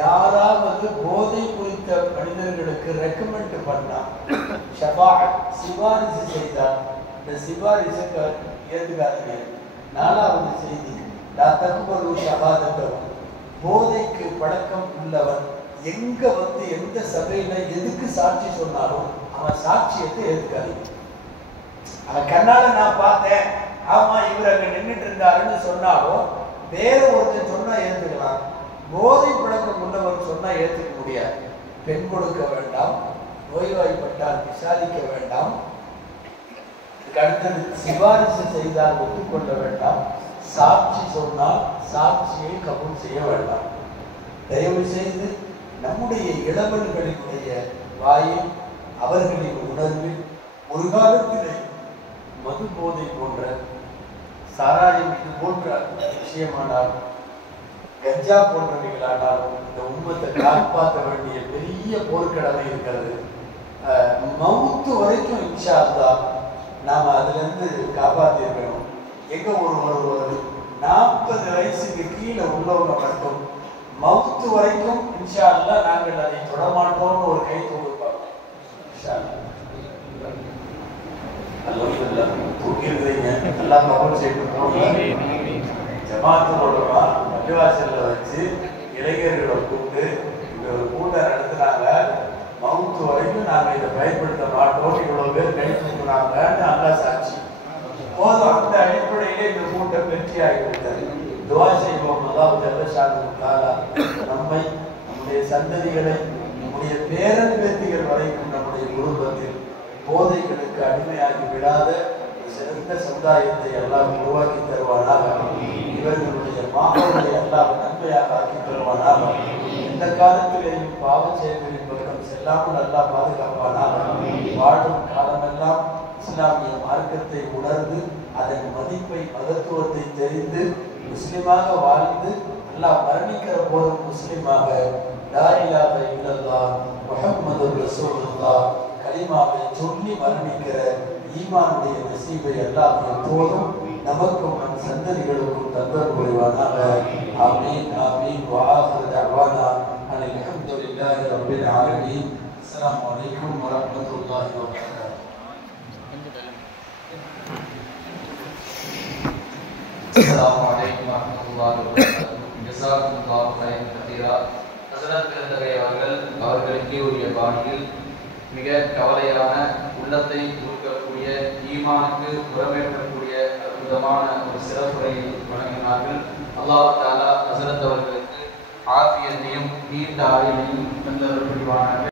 யாராவது போதை குறித்த மனிதர்களுக்கு ரெக்கமெண்ட் பண்ணா, சிபாரிசு செய்தால் இந்த சிபாரிசுக்கு ஏற்றுக்காதீங்க. நாலாவது செய்தி, போதைக்கு பழக்கம் உள்ளவன் எங்க வந்து எந்த சபையில எதுக்கு சாட்சி சொன்னாலும் அவன் சாட்சியத்தை ஏற்றுக்காதீங்க. அவன் கண்ணால நான் பார்த்தேன், ஆமா இவர் அங்க நின்றுட்டு இருந்தாருன்னு சொன்னாலும் வேற ஒருத்தர் சொன்னா ஏற்றுக்கலாம். போதை பழக்கம் உள்ளவன் சொன்னா ஏற்றுக்க முடியாது. பெண் கொடுக்க வேண்டாம், நோய்வாய்ப்பட்டால் விசாரிக்க வேண்டாம், அடுத்தது சிபாரிசு செய்தால் ஒத்துக்கொள்ள வேண்டாம், சாட்சி சொன்னால் சாட்சியை கபூல் செய்ய வேண்டாம். தயவு செய்து நம்முடைய இளவல்களினுடைய வாயில், அவர்களின் உணர்வில் ஒரு காலத்திலே மது போதை போன்ற, சாராயம் இது போன்ற விஷயமானால், கஞ்சா போன்றவைகளானாலும் இந்த உம்மத்தை காப்பாற்ற வேண்டிய பெரிய போர்க்கடமை இருக்கிறது. மவுத்து வரைக்கும் இன்ஷா அல்லாஹ் நாம அதுல இருந்து காப்பாற்றிருக்கணும். எங்க ஒரு 40 வயசுக்கு கீழே உள்ளவங்க மட்டும் மவுத்து வரைக்கும் இன்ஷா அல்லாஹ் நாங்கள் அதை தொடமாட்டோம்னு ஒரு கை தூக்குப்பாங்க. அல்ஹம்துலில்லாஹ் தூக்கிடுறீங்க, நல்லா கபூல் செய்யணும். ஜமாத்தோட பள்ளிவாசல்ல வச்சு இளைஞர்களை கூப்பிட்டு இந்த ஒரு கூட்டம் நடத்துனாங்க. மவுத்து வரைக்கும் நாங்க இதை பயன்படுத்த மாட்டோம், இவ்வளவு பேர் கை தூக்குனாங்கன்னு நல்லா சாட்சி போதும். அந்த அடிப்படையிலே இந்த கூட்டம் வெற்றி ஆகிவிட்டது. துவா செய்வோம். அல்லாஹ் ஜல்லஷானுஹு நம்மை, நம்முடைய சந்ததிகளை, நம்முடைய பேரன் பேத்திகள் வரைக்கும் நம்முடைய குடும்பத்தில் போதைகளுக்கு அடிமையாகி விடாத சிறந்த சமுதாயத்தை எல்லாம் உருவாக்கி தருவானாக. இவர்களுடைய மாணவர்களை எல்லாம் நன்மையாக ஆக்கி தருவானாக. எந்த காலத்திலேயும் பாவ செயல்களின் பக்கம் செல்லாமல் எல்லாம் பாதுகாப்பானாக. வாழும் காலமெல்லாம் இஸ்லாமிய மார்க்கத்தை உணர்ந்து அதன் மதிப்பை, மகத்துவத்தை தெரிந்து முஸ்லிமாக வாழ்ந்து எல்லாம் மரணிக்கிற போதும் முஸ்லிமாக லா இலாஹ இல்லல்லாஹ் முஹம்மதுர் ரசூலுல்லாஹ் கலிமாவை சொல்லி மரணிக்கிற ஈமானுடைய நசீபை எல்லாம் எப்போதும் நமக்கும் நம் சந்ததிகளுக்கும் தந்தர் புரிவானாக. ஆமீன் ஆமீன். வஆஹிரு தஅவானா அனில் ஹம்துலில்லாஹி ரப்பில் ஆலமீன். அஸ்ஸலாமு அலைக்கும் வரஹ்மத்துல்லாஹி வபரகாத்துஹு. அஸ்ஸலாமு அலைக்கும் வரஹ்மத்துல்லாஹி வபரகாத்துஹு. ஜஸாக்குமுல்லாஹு கைரன் கதீரா. ஹஸரத் பெருந்தகை அவர்களுக்கு உரிய பாணியில் மிக கவலையான, உள்ளத்தை உருக்கக்கூடிய, ஈமானுக்கு புறமேற்கக்கூடிய அற்புதமான ஒரு சிறப்புரையை வழங்கினார்கள். அல்லாஹ் தஆலா ஹஸரத் அவர்களுக்கு ஆஃபியத்தையும் நீண்ட ஆயுளையும் தந்தருள்வானாக.